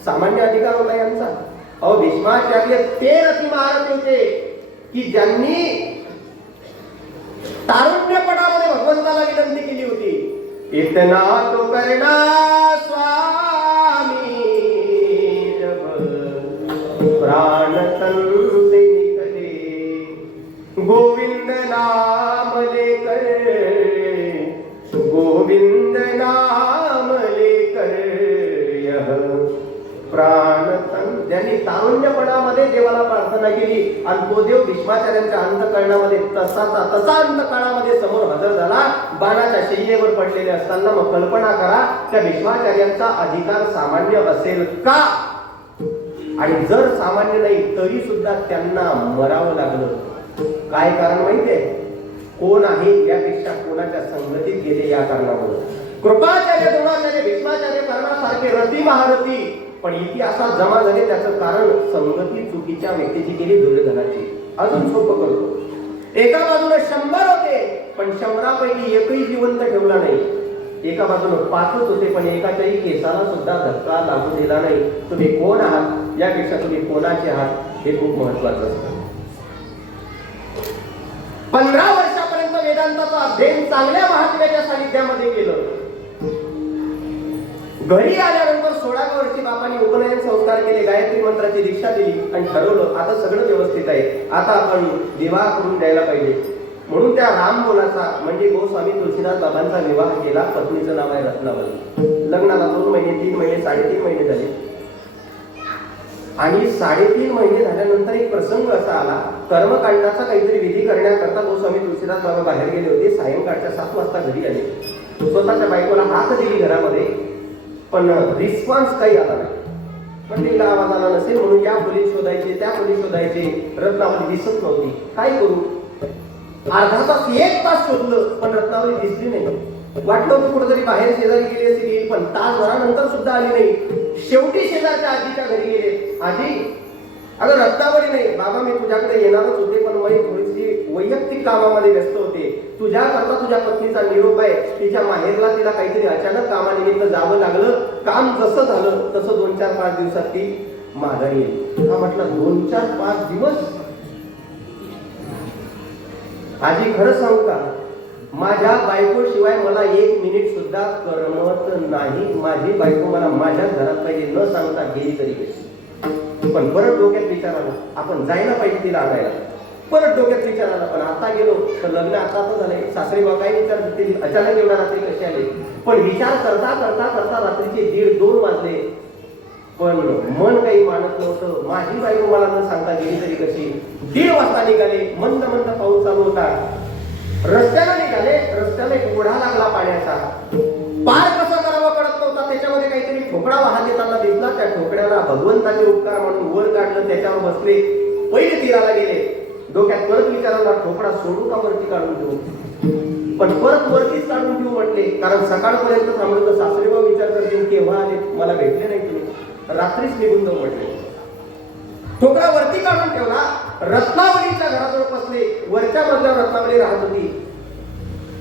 सामान्य अधिकार होता यांचा. अहो भीष्माचार्य ते रथी महारथी होते की ज्यांनी तारुण्यपणामध्ये भगवंत इतना तो करना स्वामी जब प्राण तन से निकले, गोविंद नाम लेकर, गोविंद नाम लेकर यह प्राण तन. ज्यांनी तारुण्यपणामध्ये देवाला प्रार्थना केली आणि तो देव भीष्माचार्यांच्या अंतःकरणामध्ये तसा अंतकाळामध्ये समोर हजर झाला, बाणाच्या शय्येवर पडलेले असताना. मग कल्पना करा त्या भीष्माचार्यांचा अधिकार सामान्य असेल का? आणि जर सामान्य नाही तरी सुद्धा त्यांना मरावं लागलं. काय कारण माहितीये? कोण आहे यापेक्षा कोणाच्या संगतीत गेले या कारणामुळे. कृपाचार्य, द्रोणाचार्य, भीष्माचार्य करण्यासारखे रती महारथी पण इतिहासात जमा झाले. त्याचं कारण संगती चुकीच्या व्यक्तीची केली, दुर्योधनाची. अजून सोपं करतो. एका बाजूला 100 होते पण 100पैकी एकही जिवंत ठेवला नाही. एका बाजूला 5च होते पण एकाच्याही केसाला सुद्धा धक्का लागू दिला नाही. तुम्ही कोण आहात यापेक्षा तुम्ही कोणाचे आहात हे खूप महत्वाचं असतं. 15 वर्षापर्यंत वेदांताचा अध्ययन चांगल्या महात्म्याच्या सानिध्यामध्ये केलं. घरी आल्यानंतर 16व्या वर्षी बापांनी उपनयन संस्कार केले, गायत्री मंत्राची दीक्षा दिली आणि ठरवलं आता सगळं व्यवस्थित आहे, आता आपण विवाह करून द्यायला पाहिजे. म्हणून त्या रामबोलाचा म्हणजे गोस्वामी तुलसीदास बाबांचा विवाह केला. पत्नीचं नाव आहे रत्नावली. लग्नाला 2 महिने, 3 महिने, 3.5 महिने झाले. आणि 3.5 महिने झाल्यानंतर एक प्रसंग असा आला. कर्मकांडाचा काहीतरी विधी करण्याकरता गोस्वामी तुलसीदास बाबा बाहेर गेले होते. सायंकाळच्या 7 वाजता घरी आले. स्वतःच्या बायकोला हाक दिली घरामध्ये पण रिस्पॉन्स काही आला नाही. पण तिला आवाज आला नसेल म्हणून या खोलीत शोधायचे, त्या खोलीत शोधायचे, रत्नावली दिसत नव्हती. काय करू? अर्धा तास, 1 तास शोधलं पण रत्नावली दिसली नाही. वाटलं होतं कुठेतरी बाहेर शेजारी गेली असेल येईल, पण तासभरानंतर सुद्धा आली नाही. शेवटी शेजारच्या आजीच्या घरी गेले. आजी, अगं रत्नावली नाही. बाबा मी तुझ्याकडे येणारच होते पण मी थोडीशी वैयक्तिक कामामध्ये व्यस्त होते. तुझ्या करता तुझ्या पत्नीचा निरोप आहे. तिच्या माहेरला तिला काहीतरी अचानक कामानिमित्त जावं लागलं. काम जसं झालं तसं 2-4-5 दिवसात ती माघारी येईल. हा म्हटलं 2-4-5 दिवस? आजी खरं सांगू का, माझ्या बायको शिवाय मला 1 मिनिट सुद्धा करमत नाही. माझी बायको मला माझ्या घरात पाहिजे, न सांगता गेली तरी कशी. पण परत डोक्यात विचार आला आपण जायला पाहिजे तिला आणायला. परत डोक्यात विचार आला पण आता गेलो तर लग्न आता झालंय. सासरे बाबा काय विचार करतील, अचानक एवढ्या रात्री कशी आले. पण विचार करता करता करता रात्रीचे 1:30-2 वाजले. पण मन काही मानत नव्हतं. माझी बायको मला न सांगता गेली तरी कशी. 1:30 वाजता निघाले. मंद मंद पाऊस चालू होता. रस्त्याला निघाले. रस्त्याला एक ओढा लागला पाण्याचा. पार कसं करावं कळत नव्हता. त्याच्यामध्ये काहीतरी ठोकळा वाहत येताना दिसला. त्या ठोकळ्याला भगवंताचे उपकार म्हणून वर काढलं, त्याच्यावर बसले. पहिले तीराला गेले. डोक्यात परत विचारला ठोकळा सोडू का वरती काढून देऊ. पण परत वरतीच काढून देऊ म्हटले, कारण सकाळपर्यंत थांबलो तर सासरेबाबा विचार करतील केव्हा आले, मला भेटले नाही तुम्ही, रात्रीच निघून जाऊ म्हटले. ठोकळा वरती काढून ठेवला. रत्नावलीच्या घराजवळ बसले. वरच्या मजल्यावर रत्नावली राहत होती.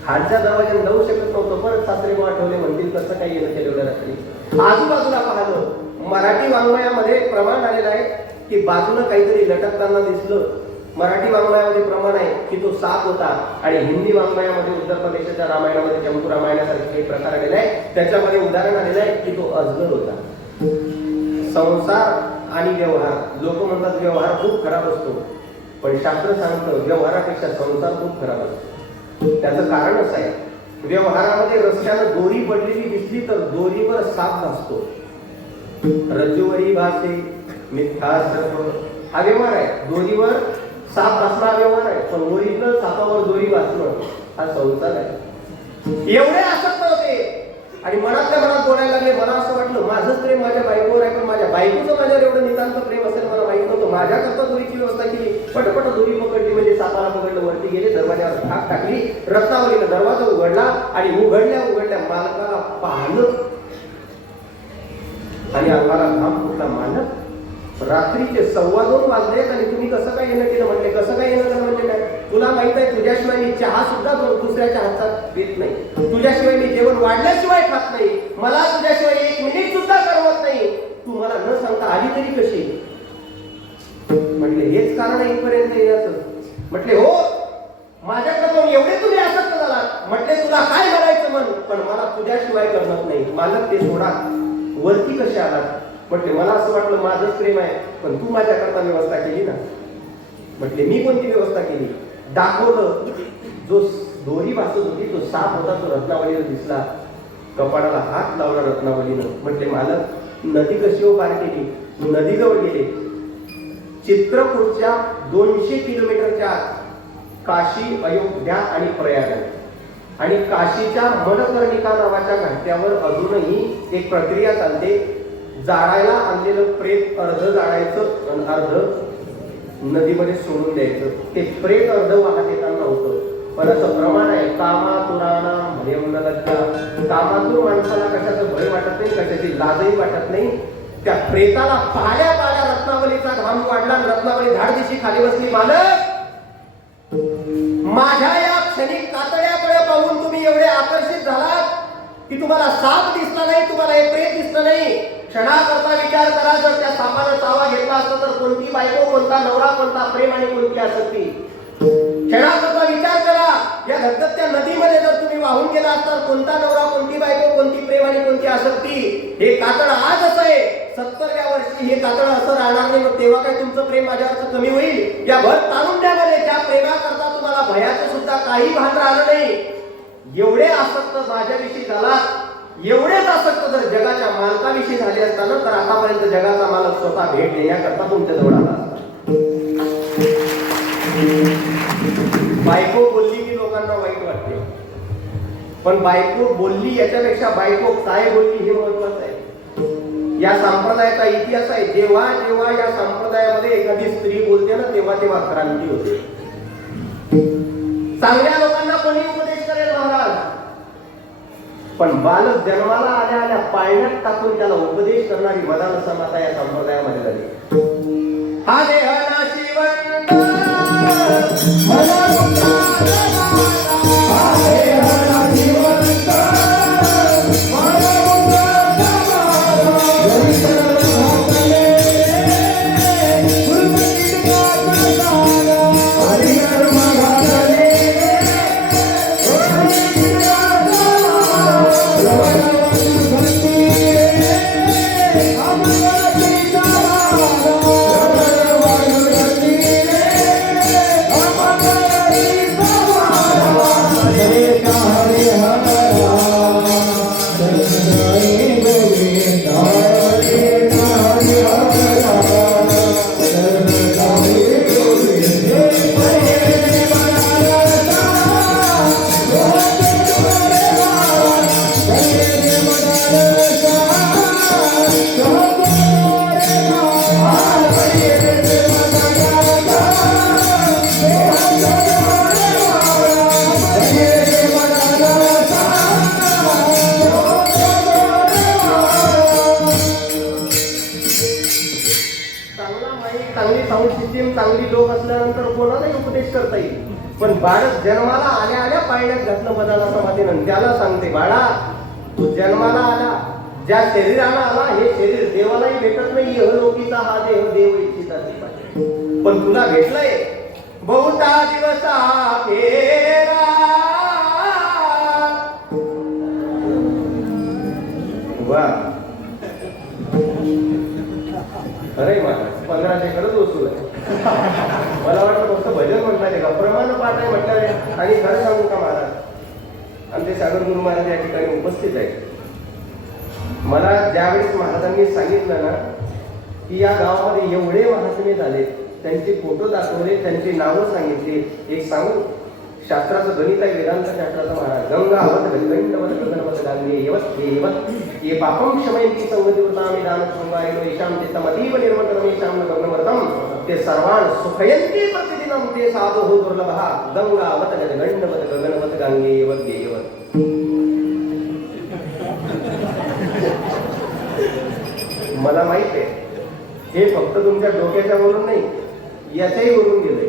खालच्या दरवाज्यात जाऊ शकत नव्हतं. परत सासरेबाबा आठवले, म्हणतील कसं काय येणं केलं रात्री. आजूबाजूला पाहिलं. मराठी वाङ्मयामध्ये प्रमाण आलेलं आहे की बाजूला काहीतरी लटकताना दिसलं. मराठी वाङ्मयामध्ये प्रमाण आहे की तो साप होता आणि हिंदी वाङ्मयामध्ये उत्तर प्रदेशाच्या रामायणामध्ये चंपू रामायणासारखे काही प्रकार आलेले आहे. त्याच्यामध्ये उदाहरण आलेलं आहे की तो अजगर होता. संसार आणि व्यवहार, लोक म्हणतात व्यवहार खूप खराब असतो, पण शास्त्र सांगतं व्यवहारापेक्षा संसार खूप खराब असतो. त्याचं कारण असं आहे, व्यवहारामध्ये रस्त्यानं दोरी पडलेली दिसली तर दोरीवर साप भासतो. रज्जुवरी भासे मिथ्या सर्व, हा व्यवहार आहे. दोरीवर साप भासणं हा व्यवहार आहे, पण ओरिजिनल सापावर दोरी भासणं हा संसार आहे. एवढे आसक्त होते आणि मनातल्या मनात बोलायला लागले. मला असं वाटलं माझंच प्रेम माझ्या बायकोवर आहे, पण माझ्या बायकोचं माझ्यावर एवढं नितांत प्रेम असेल मला माहित नव्हतं. माझ्याकरता दोरीची व्यवस्था केली. पटपट दोरी पकडली म्हणजे सापाला पकडलं, वरती गेले, दरवाजावर धाक टाकली. रत्नावलीनं दरवाजा उघडला आणि उघडल्या मालकाला पाहिलं आणि आम्हाला घाम फुटला. मालक रात्रीचे 2:15 वाजलेत आणि तुम्ही कसं काय येणं केलं म्हटले. कसं काय येणं केलं म्हणजे काय, तुला माहित आहे तुझ्याशिवाय मी चहा सुद्धा दुसऱ्याच्या हातात पित नाही, तुझ्याशिवाय मी जेवण वाढल्याशिवाय खात नाही, मला तुझ्याशिवाय 1 मिनिट सुद्धा करमत नाही, तू मला न सांगता आली तरी कशी. म्हटले हेच कारण आहे इथपर्यंत येण्याचं. म्हटले हो, माझ्याकडे एवढे तुम्ही आसक्त झालात म्हटले तुला काय म्हणायचं म्हण, पण मला तुझ्याशिवाय करमत नाही. मालक ते सोडा, वरती कसे आलात? म्हटले मला असं वाटलं माझंच प्रेम आहे, पण तू माझ्याकरता व्यवस्था केली ना. म्हटले मी कोणती व्यवस्था केली? दाखवलं. जो दोरी वाचत होती तो साप होता, तो रत्नावलीला दिसला, कपाळाला हात लावला रत्नावलीनं. म्हटले मालक नदी कशी हो पार केली? नदीजवळ गेले. चित्रकूटच्या 200 किलोमीटरच्या काशी, अयोध्या आणि प्रयाग, आणि काशीच्या मणकर्णिका नावाच्या घाट्यावर अजूनही एक प्रक्रिया चालते. जाळायला आणलेलं प्रेत अर्ध जाळायचं आणि अर्ध नदीमध्ये सोडून द्यायचं. ते प्रेत अर्ध वाहत येताना होतं, पण असं प्रमाण आहे. कामातुराणां भयमुनलज्जा. कामातूर माणसाला कशाचं भय वाटत नाही, कशाची लाजही वाटत नाही. त्या प्रेताला पाहल्या पाहल्या रत्नावलीचा घाम वाढला, रत्नावली धाडदिशी खाली बसली. मालक माझ्या या क्षणिक कातड्याकडे पाहून तुम्ही एवढे आकर्षित झालात की तुम्हाला साप दिसला नाही, तुम्हाला हे प्रेत दिसलं नाही. क्षणाकरता विचार करा, जर त्या सापानं चावा घेतला असता तर कोणती बायको, कोणता नवरा, कोणता प्रेम आणि कोणती आसक्ती. क्षणाकरता विचार करा, या धगधगत्या नदीमध्ये जर तुम्ही वाहून गेला असता, कोणता नवरा, कोणती बायको, कोणती प्रेम आणि कोणती आसक्ती. हे कातड आज असं आहे, 70व्या वर्षी हे कातड असं राहणार नाही. मग तेव्हा काय तुमचं प्रेम माझ्यावरचं कमी होईल? या भर तारुण्यामध्ये त्या प्रेमाकरता तुम्हाला भयाचं सुद्धा काही भान राहिलं नाही. एवढे आसक्त माझ्याविषयी झाला, एवढेच आसक्त जर जगाच्या मालकाविषयी झाले असताना, तर आतापर्यंत जगाचा मालक स्वतः भेट देण्याकरता तुमच्या जवळ आला असता. बायको बोलली की लोकांना वाईट वाटते, पण बायको बोलली याच्यापेक्षा बायको काय बोलली हे महत्वाचं आहे. या संप्रदायाचा इतिहास आहे. जेव्हा जेव्हा या संप्रदायामध्ये एखादी स्त्री बोलते ना, तेव्हा तेव्हा क्रांती होते. चांगल्या लोकांना कोणी उपदेश करेल महाराज, पण बालक जन्माला आल्या आल्या पाळण्यात टाकून त्याला उपदेश करणारी मदान समाता या संप्रदायामध्ये झाली. हा देह नाशिवंत चांगली लोक असल्यानंतर कोणालाही उपदेश करता येईल, पण बाळक जन्माला आल्या आल्या पाळण्यात घातलं मदाला समाधीनं. त्याला सांगते, बाळा तू जन्माला आला, ज्या शरीराला आला, हे शरीर देवालाही भेटत नाही. इहलोकीचा हा देह देव इच्छिता पाहिजे, पण तुला भेटलंय. बहुता दिवसा फेरा वा अरे मला 1500 खरंच वसूल आहे. मला वाटलं फक्त भजन म्हणणार आहे का, प्रमाण पाठ आहे म्हटलं. आणि खरं सांगू का महाराज, आमचे सागर गुरु महाराज या ठिकाणी उपस्थित आहेत. मला ज्यावेळेस महाराजांनी सांगितलं ना की या गावामध्ये एवढे महात्मे झाले, त्यांचे फोटो दाखवले, त्यांची नावं सांगितली. एक सांगू, शास्त्राचं गणित आहे, वेदांत शास्त्राचं महाराज. गंगावत गंगंडवत गगनवत गांगे यवत येवत ये पापम क्षमयंती संगतिवृतामि दान शृंगारिणो येषां चित्तमतीव निर्मलम् येषां न गगनवर्तम ते सर्वान् सुखयन्ति प्रतिदिनं ते साधुः दुर्लभः गंगावत गंगंडवत गगनवत गांगे यवत येवत. मला माहित आहे हे फक्त तुमच्या डोक्याच्या वरून नाही, याच्याही वरून गेलंय.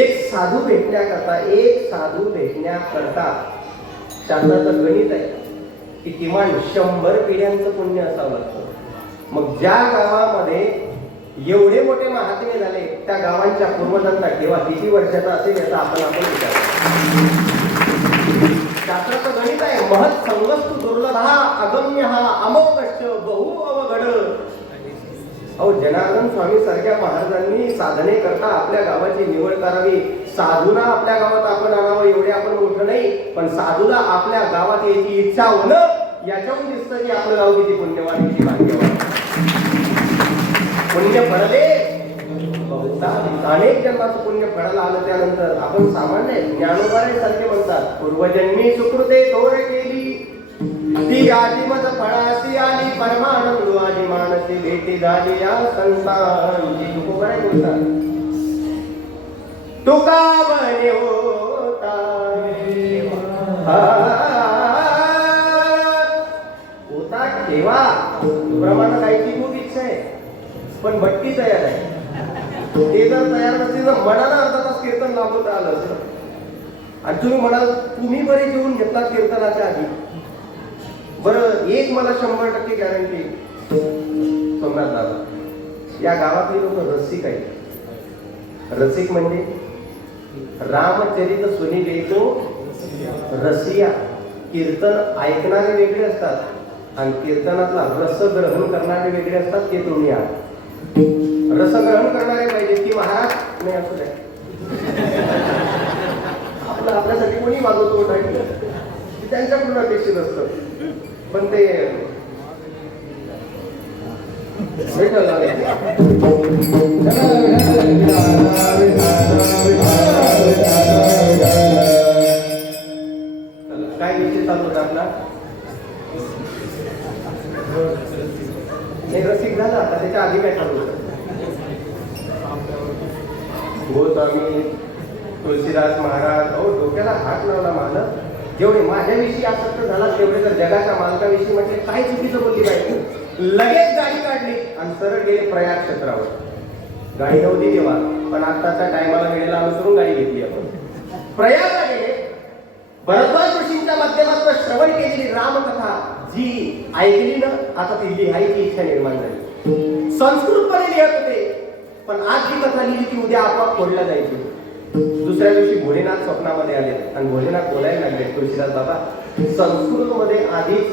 एक साधू भेटण्याकरता शास्त्राचं गणित आहे की किमान 100 पिढ्यांचं पुण्य असावं लागतं. मग ज्या गावामध्ये एवढे मोठे महात्मे झाले त्या गावांच्या पूर्वजांचा ठेवा किती वर्षाचा असेल याचा आपण विचार. शास्त्राचं गणित आहे, महत् संगस्तु दुर्लभा अगम्य हा अमोघश्च बहु अवघड. अहो जनार्दन स्वामी सारख्या महाराजांनी साधने करता आपल्या गावाची निवड करावी. साधूला आपल्या गावात आपण आणावं एवढे आपण मोठं नाही, पण साधूला आपल्या गावात यायची इच्छा होणं याच्यावरून दिसतं की आपलं गाव किती पुण्यवान किती भाग्यवान. पुण्य फळले अनेक जन्माचं पुण्य फळाला आलं त्यानंतर आपण सामान्य ज्ञानोबारे सारखे म्हणतात, पूर्वजन्मी सुकृते तोड केली ती आदिमत फळासी आली परमानंद आदी मानसी भेटी झाली या संतांची. तुकोबारे बोलतात, तुका बने होता होता ठेवा प्रमाण कायची खूप इच्छा आहे, पण भट्टी तयार आहे. ते जर तयार नसतील तर मनाला अर्धा तास कीर्तन लांबवता आलं असतं. आणि तुम्ही म्हणाल तुम्ही बरे जेवून घेतलात कीर्तनाच्या आधी. बरं एक मला 100% गॅरंटी, सोमनाथ दादा या गावातली लोक रसिक आहेत. रसिक म्हणजे रामचरित सुनी देतो रसिया. कीर्तन ऐकणारे वेगळे असतात आणि कीर्तनातला रस ग्रहण करणारे वेगळे असतात. ते तुम्ही आहात. रस ग्रहण करणारे पाहिजे की महाराज नाही असू द्या आपल्यासाठी कोणी मागवतो त्यांच्याकडून अपेक्षित असतं, पण ते काय विषय चालू होता आपला. हे रसिक झालं. आता त्याच्या आधी काय चालू होतं. गोस्वामी तुलसीदास महाराज अहो डोक्याला हात लावला माझं. जेवढे माझ्याविषयी आसक्त झाला तेवढे तर जगाच्या मालकाविषयी म्हटले काय चुकीचं बोलली पाहिजे. लगेच गाडी काढली आणि सरळ गेले प्रयाग क्षेत्रावर. गाडी नव्हती तेव्हा, पण आताच्या टायमाला वेळेला अनुसरून गाडी घेतली आपण. प्रयागला गेले. भरद्वाज ऋषींच्या माध्यमातून श्रवण केलेली रामकथा जी ऐकली ना, आता ती लिहायची इच्छा निर्माण झाली. संस्कृतमध्ये लिहत होते, पण आज जी कथा लिहिली ती उद्या आपोआप फोडल्या जायची. दुसऱ्या दिवशी भोलेनाथ स्वप्नामध्ये आले आणि भोलेनाथ बोलायला लागले, तुळशीदास बाबा संस्कृतमध्ये आधीच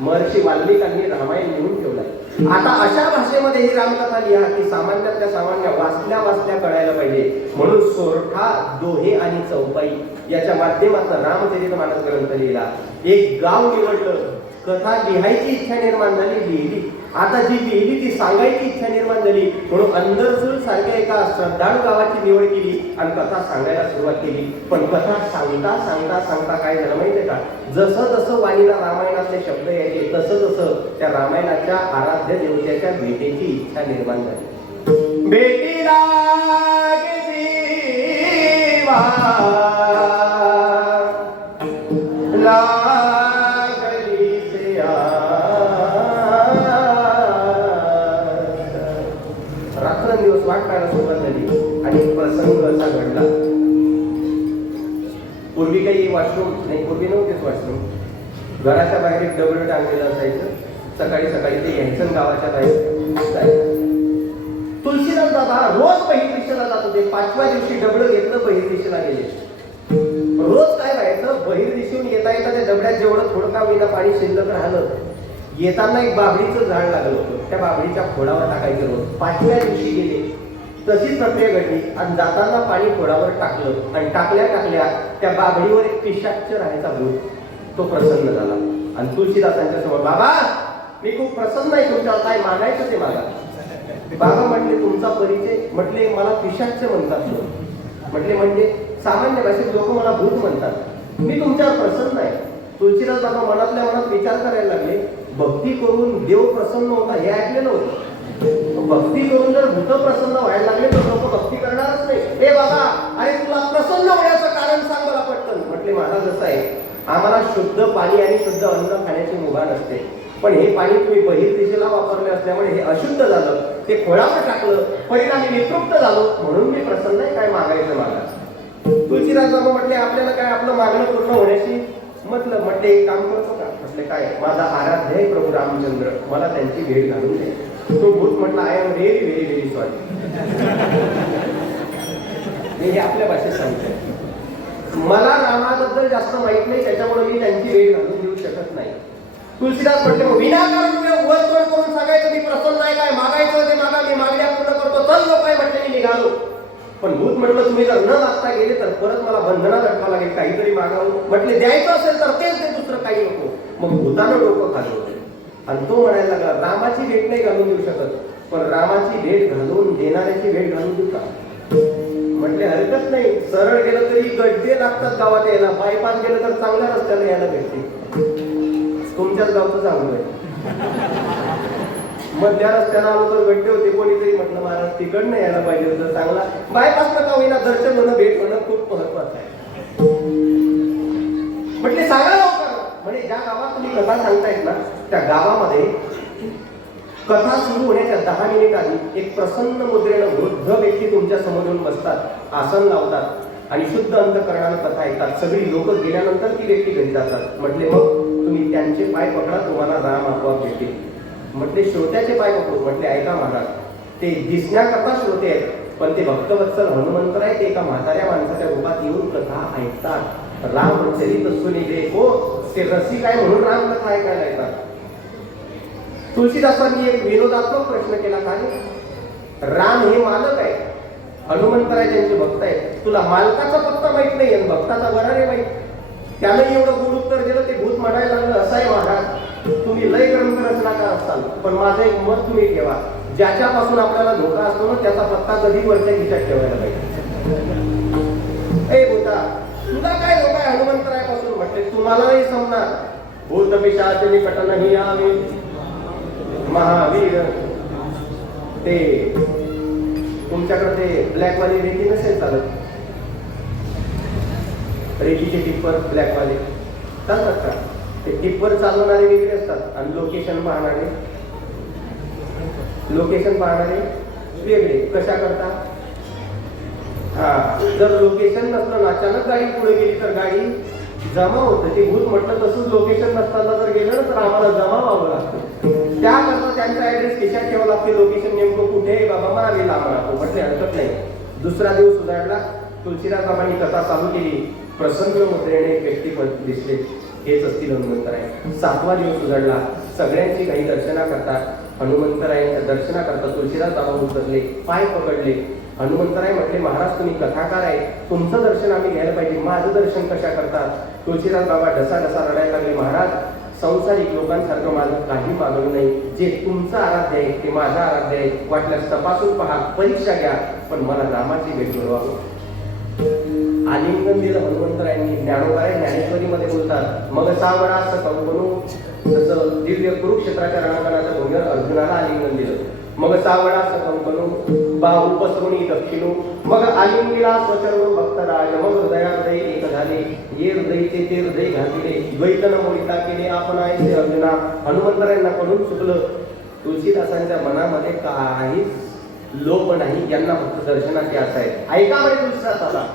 महर्षी वाल्मिकांनी रामायण लिहून ठेवलाय. आता अशा भाषेमध्ये ही रामकथा लिहा की सामान्यातल्या सामान्य वाचल्या कळायला पाहिजे. म्हणून सोरठा, दोहे आणि चौपाई याच्या माध्यमातून रामचरितमानस ग्रंथ लिहिला. एक गाव निवडलं, कथा लिहायची इच्छा निर्माण झाली, लिहिली. आता जी लिहिली ती सांगायची इच्छा निर्माण झाली, म्हणून अंदरसूल सारख्या एका श्रद्धाळू गावाची निवड केली आणि कथा सांगायला सुरुवात केली. पण कथा सांगता सांगता सांगता काय झालं माहितीये का, जसं जसं वाणीला रामायणातले शब्द यायचे तसं तसं त्या रामायणाच्या आराध्य देवतेच्या भेटीची इच्छा निर्माण झाली. भेटीला रात्रंदिवस वाट पाहायला सुरुवात झाली आणि प्रसंग असा घडला. पूर्वी काही वॉशरूम नाही, पूर्वी नव्हतेच वॉशरूम. घराच्या बाहेर एक डबल टांगलेलं असायचं. सकाळी सकाळी ते यायचं गावाच्या बाहेर जायचं. तुलसीदास बाबा रोज बहिर्दिशेला जात होते. 5व्या दिवशी डबडं घेतलं, बहिर्दिशेला गेले. रोज काय व्हायचं, बहिर्दिशेहून येता येता त्या डबड्यात जेवढं थोडं का होईना पाणी शिल्लक राहिलं, येताना एक बाभळीचं झाड लागलं होतं, त्या बाभळीच्या खोडावर टाकायचं रोज. 5व्या दिवशी गेले, तशीच प्रक्रिया घडली आणि जाताना पाणी खोडावर टाकलं आणि टाकल्या टाकल्या त्या बाभळीवर एक पिशाच्च राहायचा भूत, तो प्रसन्न झाला आणि तुळशीदासांच्या समोर, बाबा मी खूप प्रसन्न आहे तुमच्यावर, काय मागायचं ते मागा. बाबा म्हटले तुमचा परिचय. म्हटले मला पिशाच्च म्हणतात लोक. म्हटले म्हणजे सामान्य भाषेत लोक मला भूत म्हणतात, मी तुमच्यावर प्रसन्न आहे. तुळशीदास बाबा मनातल्या मनात विचार करायला लागले, भक्ती करून देव प्रसन्न होता हे ऐकलेलं होतं. भक्ती करून जर भूत प्रसन्न व्हायला लागले तर लोक भक्ती करणारच नाही. हे बाबा अरे तुला प्रसन्न होण्याचं कारण सांग मला पटकन. म्हटले महाराज असं आहे, आम्हाला शुद्ध पाणी आणि शुद्ध अन्न खाण्याची मुभा नसते, पण हे पाणी तुम्ही बहिर्दिशेला वापरले असल्यामुळे हे अशुद्ध झालं, ते खोळावर टाकलं, परिणामी वितृप्त झालो, म्हणून मी प्रसन्न आहे, काय मागायचं मागा. तुळशीदास बाबा म्हटले आपल्याला काय आपलं मागणं पूर्ण होण्याशी म्हटलं. म्हटले एक काम करतो का. म्हटले काय, माझा आराध्य आहे प्रभू रामचंद्र, मला त्यांची भेट घालून दे. तो भूत म्हटला I am very very very sorry. मी हे आपल्या भाषेत सांगतोय. मला रामाबद्दल जास्त माहित नाही, त्याच्यामुळे मी त्यांची वेळ घालून देऊ शकत नाही. तुलसीदास म्हटले विनाकारण तुम्ही वरचढ करून सांगायचं मी प्रसन्न आहे, काय मागायचं ते मागा, मी मागण्या पूर्ण करतो, चल लोक काय म्हटले मी निघालो. पण भूत म्हटलं तुम्ही जर न मागता गेले तर परत मला बंधनात अटकावं लागेल, काहीतरी मागावं. म्हटले द्यायचं असेल तर तेच ते, दुसरं काही नको. मग भूतानं डोकं खाल्लं आणि तो म्हणायला लागला रामाची भेट नाही घालून देऊ शकत, पण रामाची भेट घालून देणाऱ्याची भेट घालून देऊ का? म्हटले हरकत नाही, सरळ गेलं तरी गड्डे लागतात गावात यायला, बायपास गेलं तर चांगल्या रस्त्याला यायला भेटते. तुमच्याच गावचं चांगलं आहे. मग त्या रस्त्याला आलो तर गड्डे होते, कोणीतरी म्हटलं महाराज तिकडनं यायला पाहिजे होतं, चांगला बायपास नका होईना, दर्शन होणं भेट होणं खूप महत्वाचं आहे. म्हटले सांगा लवकर. म्हणजे ज्या गावात तुम्ही कथा सांगतायत ना त्या गावामध्ये कथा सुरू होण्याच्या 10 मिनिट आधी एक प्रसन्न मुद्रेनं वृद्ध व्यक्ती तुमच्या समोर येऊन बसतात, आसन लावतात आणि शुद्ध अंतःकरणानं कथा ऐकतात. सगळी लोक गेल्यानंतर ती व्यक्ती घरी जातात. म्हटले मग तुम्ही त्यांचे पाय पकडा, तुम्हाला राम आपोआप भेटतील. म्हटले श्रोत्याचे पाय पकडू. म्हटले ऐका महाराज, ते दिसण्याकरता श्रोते आहेत, पण ते भक्तवत्सल हनुमंत आहेत, ते एका म्हाताऱ्या माणसाच्या रूपात येऊन कथा ऐकतात. रामचरित सुनिले हो, ते रसिक आहे म्हणून राम कथा ऐकायला येतात. तुलसीदासांनी एक विनोदात्मक प्रश्न केला, काय राम हे मालक आहे, हनुमंतराय त्यांचे भक्त आहेत, तुला मालकाचा पत्ता माहित नाही आणि भक्ताचा बरारे माहित. त्यानं एवढं गुड उत्तर दिलं. ते भूत म्हणायला लागलं असं आहे महाराज, तुम्ही लय ग्रंथ रचनाकार असाल, पण माझं एक मत तुम्ही ठेवा, ज्याच्यापासून आपल्याला धोका असतो ना त्याचा पत्ता कधी वरच्या खिशात ठेवायला पाहिजे. ए भूता, तुला काय धोका आहे हनुमंतरायापासून? म्हटले तुम्हाला नाही समजणार. भूत पिशाच निकट नाही आवे महावीर. ते तुमच्याकडे ते ब्लॅक वाली रेती नसेल चालत, रेतीचे टिप्पर ब्लॅक वाले चालतात का? ते टिप्पर चालवणारे वेगळे असतात आणि लोकेशन पाहणारे वेगळे. कशा करता? हा, जर लोकेशन नसलं अचानक गाडी पुढे गेली तर गाडी जमा होतं. ते भूत म्हटलं तसंच लोकेशन नसताना जर गेलं तर आम्हाला जमा व्हावं लागतं. त्याकरता त्यांचा ऍड्रेस खिशात ठेवावा लागते. लोकेशन नेमकं कुठे आहे बाबा मागे लांब राहतो. म्हटले हरकत नाही. दुसरा दिवस उजाडला. तुलसीदास बाबांनी कथा चालू केली. प्रसन्न मुद्रेने व्यक्तिमत्व दिसले, हेच असतील हनुमंतराय. 7वा दिवस उजाडला. सगळ्यांची काही दर्शना करतात. हनुमंतरायांच्या दर्शना करता तुलसीदास बाबा उतरले, पाय पकडले. हनुमंतराय म्हटले महाराज तुम्ही कथाकार आहे, तुमचं दर्शन आम्ही घ्यायला पाहिजे, माझं दर्शन कशा करतात? तुलसीदास बाबा ढसा रडायला लागले. महाराज संसारिक लोकांसारखं माझं काही मागणं नाही, जे तुमचं आराध्य आहे ते माझं आराध्य आहे. वाटल्यास तपासून पहा, परीक्षा घ्या, पण मला रामाची भेट मिळवावं. आलिंगन दिलं हनुमंतरायांनी. ज्ञानोबा ज्ञानेश्वरीमध्ये बोलतात मग सावळा सकंपणू, जसं दिव्य कुरुक्षेत्राच्या रणांगणाच्या भूमीवर अर्जुनाला आलिंगन दिलं. मग सावळा सकंपणू बाहू पसरुणी दक्षिणू, मग आलिंगिला स्वचरणू भक्तराज, मग हृदयाहृदय एक झाले, ये हृदयचे ते हृदय घातले, द्वैतन मोहिता केले आपण आहे अर्जुना. हनुमंतरायांना कडून चुकलं. तुलसीदासांच्या मनामध्ये काहीच लोभ नाही, यांना फक्त दर्शनाची आशा आहे. ऐका म्हणजे तुलसीदासाला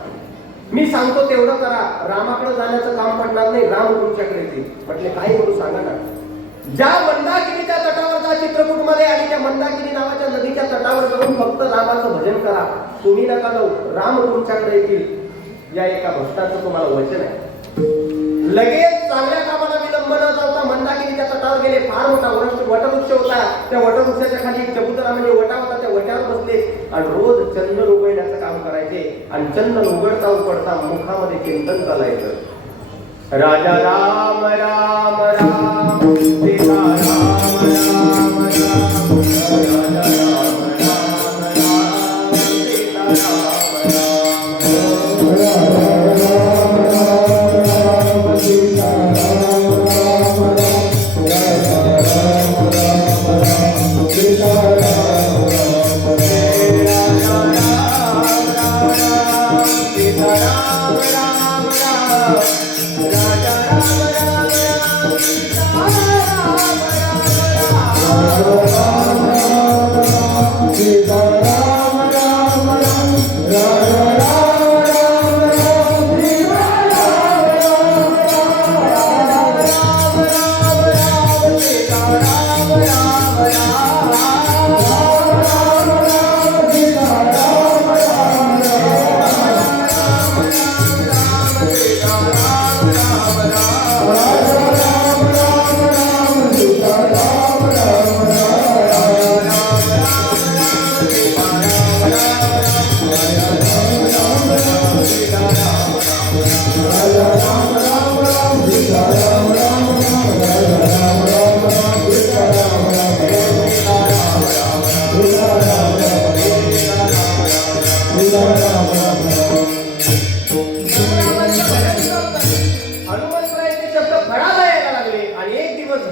मी सांगतो तेवढं करा, रामाकडे जाण्याचं काम पडणार नाही, राम तुमच्याकडे येतील. म्हटले काय करू सांगा ना. ज्या मंदाकिनीच्या तटावर जा चित्रकूटमध्ये आणि त्या मंदाकिनी नावाच्या नदीच्या तटावर जाऊन फक्त रामाचं भजन करा, तुम्ही नका जाऊ, राम तुमच्याकडे येतील. या एका भक्ताचं तुम्हाला वचन आहे. लगेच चांगल्या कामाला विलंब न जाता मंदाकिनीच्या तटावर गेले. फार मोठा वटवृक्ष होता. त्या वटवृक्षाच्या खाली एक चबुतरा म्हणजे वटा होता. त्या वट्यावर बसले आणि रोज चंदन उघडण्याचं काम करायचे. आणि चंदन उघडता उघडता मुखामध्ये कीर्तन चालायचं. राजा राम राम राम सीता राम राम राम, राजा राम राम राम सीता राम राम, राम राम सीता राम राम राम, राजा राम राम राम सीता राम राम, राजा राम राम राम सीता राम राम राम, राजा राम राम राम सीता राम राम राम, राम राम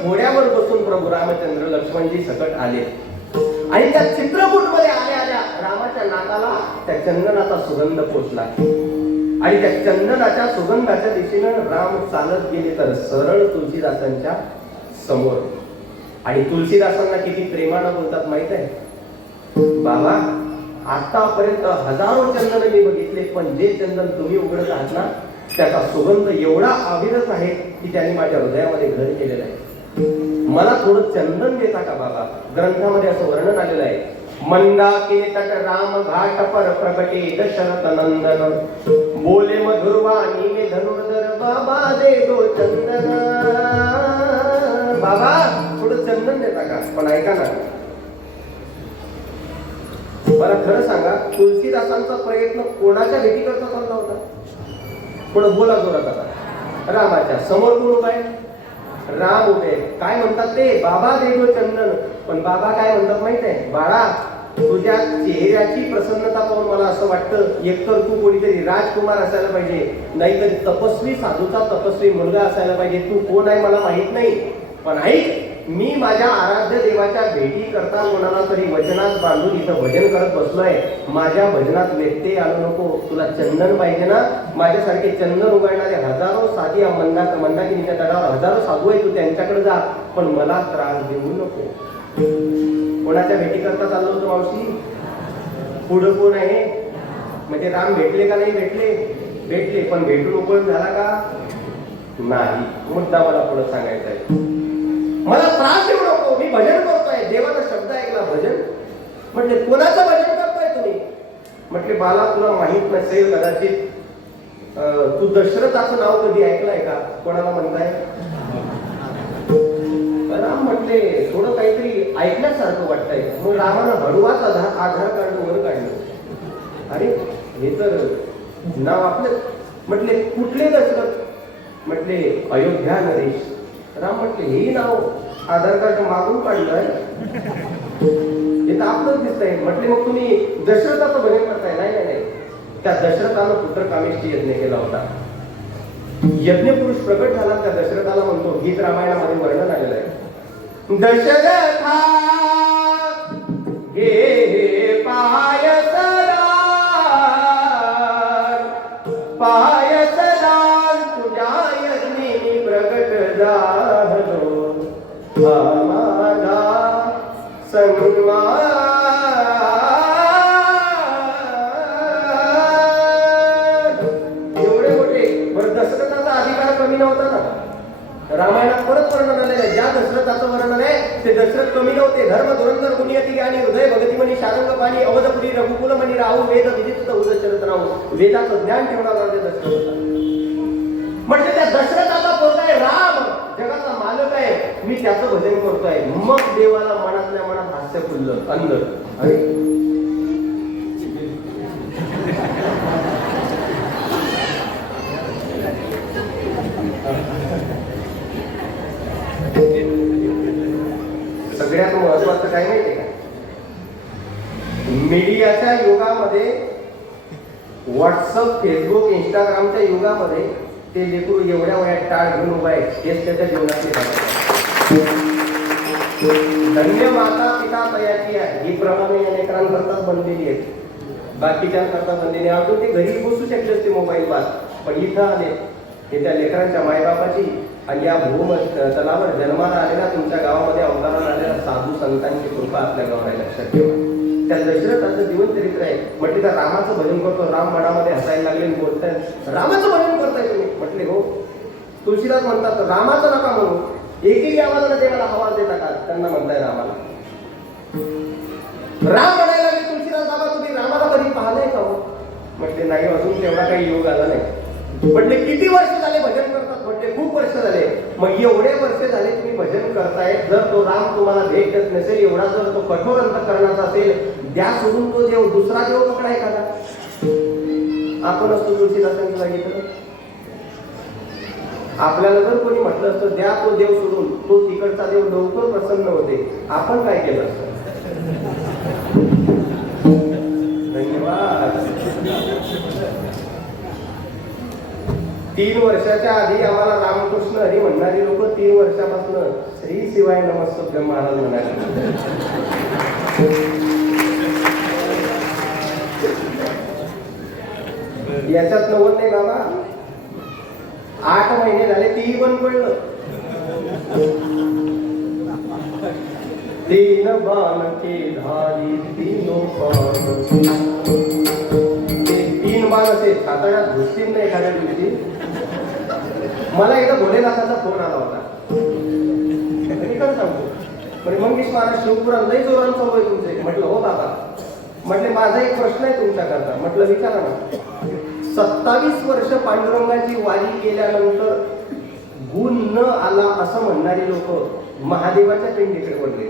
घोड्यावर बसून प्रभू रामचंद्र लक्ष्मणजी सकट आले आणि त्या चित्रकूटमध्ये आल्या रामाच्या नाकाला त्या चंदनाचा सुगंध पोचला आणि त्या चंदनाच्या सुगंधाच्या दिशेनं राम चालत गेले तर सरळ तुलसीदासांच्या समोर. आणि तुलसीदासांना किती प्रेमानं बोलतात माहित आहे? बाबा, आतापर्यंत हजारो चंदन मी बघितले, पण जे चंदन तुम्ही उघडत आहात ना, त्याचा सुगंध एवढा अविरत आहे की त्यांनी माझ्या हृदयामध्ये घर केलेलं आहे. मला थोडं चंदन देता का बाबा? ग्रंथामध्ये असं वर्णन आलेलं आहे, मंदाकिनी तट राम घाट पर प्रगटे दशरथ नंदन बोले मधुरवाणी में धनुर्धर बाबा दे दो चंदन. बाबा थोडं चंदन देता का? पण ऐका ना, मला खरं सांगा, तुलसीदासांचा प्रयत्न कोणाच्या भेटी करता चालला होता? थोडं बोला जोरात आता. रामाच्या समोर कोण उभा आहे? राम उभे. काय म्हणतात ते? बाबा दे दो चंदन. पण बाबा काय म्हणतात माहित आहे? बाळा, तुझ्या चेहऱ्याची प्रसन्नता पाहून मला असं वाटतं एकतर तू कोणीतरी राजकुमार असायला पाहिजे, नाहीतरी तपस्वी साधूचा तपस्वी मुलगा असायला पाहिजे. तू कोण आहे मला माहित नाही, पण ऐक, मी माझ्या आराध्य देवाच्या भेटी करता कोणाला तरी वचनात बांधून इथं भजन करत बसलोय. माझ्या भजनात व्यत्यय आलो नको. तुला चंदन पाहिजे ना? माझ्यासारखे चंदन उघडणारे हजारो साधी मंदाकिनीच्या तटावर हजारो साधू आहे, तू त्यांच्याकडे जा, पण मला त्रास देऊ नको. कोणाच्या भेटी करता चाललो होतो मावशी? पुढं कोण आहे? म्हणजे राम भेटले का नाही भेटले? भेटले, पण भेटून उपयोग झाला का? नाही. मुद्दा मला पुढे सांगायचा आहे. मला त्रास देऊ नको, मी भजन करतोय. देवाचा शब्द ऐकला, भजन. म्हटले कोणाचं भजन करतोय तुम्ही? म्हटले बाला, तुला माहित नसेल कदाचित, तू दशरथाचं नाव कधी ऐकलंय का? कोणाला म्हणताय? राम म्हटले थोडं काहीतरी ऐकण्यासारखं वाटतंय. मग रामानं हळूवाच आधार कार्ड वर काढलं. अरे हे तर नाव आपलं. म्हटले कुठले दशरथ? म्हटले अयोध्या नरेश. राम म्हटले हेही नाव आधार कार्ड मागून काढलंय, हे तर आपलंच दिसतंय. म्हटले मग तुम्ही दशरथाचं भजन करताय? नाही नाही नाही, त्या दशरथानं पुत्र कामेष्ठी यज्ञ केला होता. यज्ञ पुरुष प्रगट झाला, त्या दशरथाला म्हणतो, गीत रामायणामध्ये वर्णन आलेलं आहे, दशरथा हे पायसदार तुझ्या यज्ञी प्रगट झालो, माझा सन्मान. एवढे मोठे. बरं, दशरथाचा अधिकार कमी नव्हता ना? रामायणात परत वर्णन आलेलं आहे. ज्या दशरथाचं वर्णन आहे ते दशरथ कमी नव्हते. धर्म धुरंधर गुणियती ज्ञानी हृदय भगतिमणी शारंग पाणी अवधपुरी रघुकुल मणी राहू वेद विदित उदशरथ राहू. वेदाचं ज्ञान ठेवणारा दशरथ. म्हणजे त्या दशरथाचा पोरगा आहे राम, जगाचा मालक आहे, मी त्याचं भजन करतोय. मग देवाला मनातल्या मनात हास्य फुललं अंदर. अरे सगळ्यात महत्वाचं काय माहितीये का? मीडियाच्या युगामध्ये, व्हॉट्सअप, फेसबुक, इंस्टाग्रामच्या युगामध्ये ते लेकरू एवढ्या वयात टाळ घेऊन उभा आहे, हेच त्याच्या जीवनातली धन्य माता पिता तयाची आहे. ही प्रमाणे या लेकरांकरता बनलेली आहे, बाकीच्यांकरता बनलेली. अजून ते घरी बसू शकले असते मोबाईल वर, पण इथं आले हे त्या लेकरांच्या मायबापाची आणि या भूम तलावर जन्माला आलेल्या तुमच्या गावामध्ये अवताराला आलेल्या साधू संतांची कृपा आपल्या गावाला लक्षात ठेवा. त्या दशरथाचं जीवन चरित्र आहे. म्हटले त्या रामाचं भजन करतो. राम मनामध्ये हसायला लागले, बोलताय रामाचं भजन करताय तुम्ही? म्हटले हो. तुळशीदास म्हणतात रामाचं नका म्हणू, एकही आवाजाला देवाला आवाज देता का? त्यांना म्हणताय रामाला. राम म्हणायला लागले, तुळशीदास बाबा तुम्ही रामाला कधी पाहलंय का हो? म्हटले नाही, अजून तेवढा काही योग आला नाही. म्हटले किती वर्ष झाले भजन करतात? म्हटले खूप वर्ष झाले. मग एवढे वर्ष झाले तुम्ही भजन करताय, जर तो राम तुम्हाला भेट देत नसेल, एवढा जर तो कठोर अंतःकरणाचा असेल, द्या सोडून तो देव दुसरा देव पकडाय का? आपण असतो तुळशीदासांनी सांगितलं, आपल्याला जर कोणी म्हटलं असतं द्या तो देव सोडून, तो तिकडचा देव लवकर प्रसन्न होते, आपण काय केलं असतं? धन्यवाद. 3 वर्षाच्या आधी आम्हाला रामकृष्ण हरी म्हणणारी लोक 3 वर्षापासून श्री शिवाय नमस्तुभ्यम महाराज म्हणाले. याच्यात नवल नाही बाबा. 8 महिने झाले तेही बंद पडलं. 3 बाण के धारी 3 बाण. ते 3 बाण असे साताऱ्यात घुसतील ना एखाद्या दिवशी. मला एकदा भोलेनाथाचा फोन आला होता. मी काय सांगतो म्हणजे मंगेश महाराज शिवपुरात लई जोरान चालू आहे तुमचे. म्हटलं हो बाबा. म्हटले माझा एक प्रश्न आहे तुमच्याकरता. म्हटलं विचारा ना. 27 वर्ष पांडुरंगाची वारी केल्यानंतर गुण न आला असं म्हणणारी लोक महादेवाच्या पिंडीकडे वळले.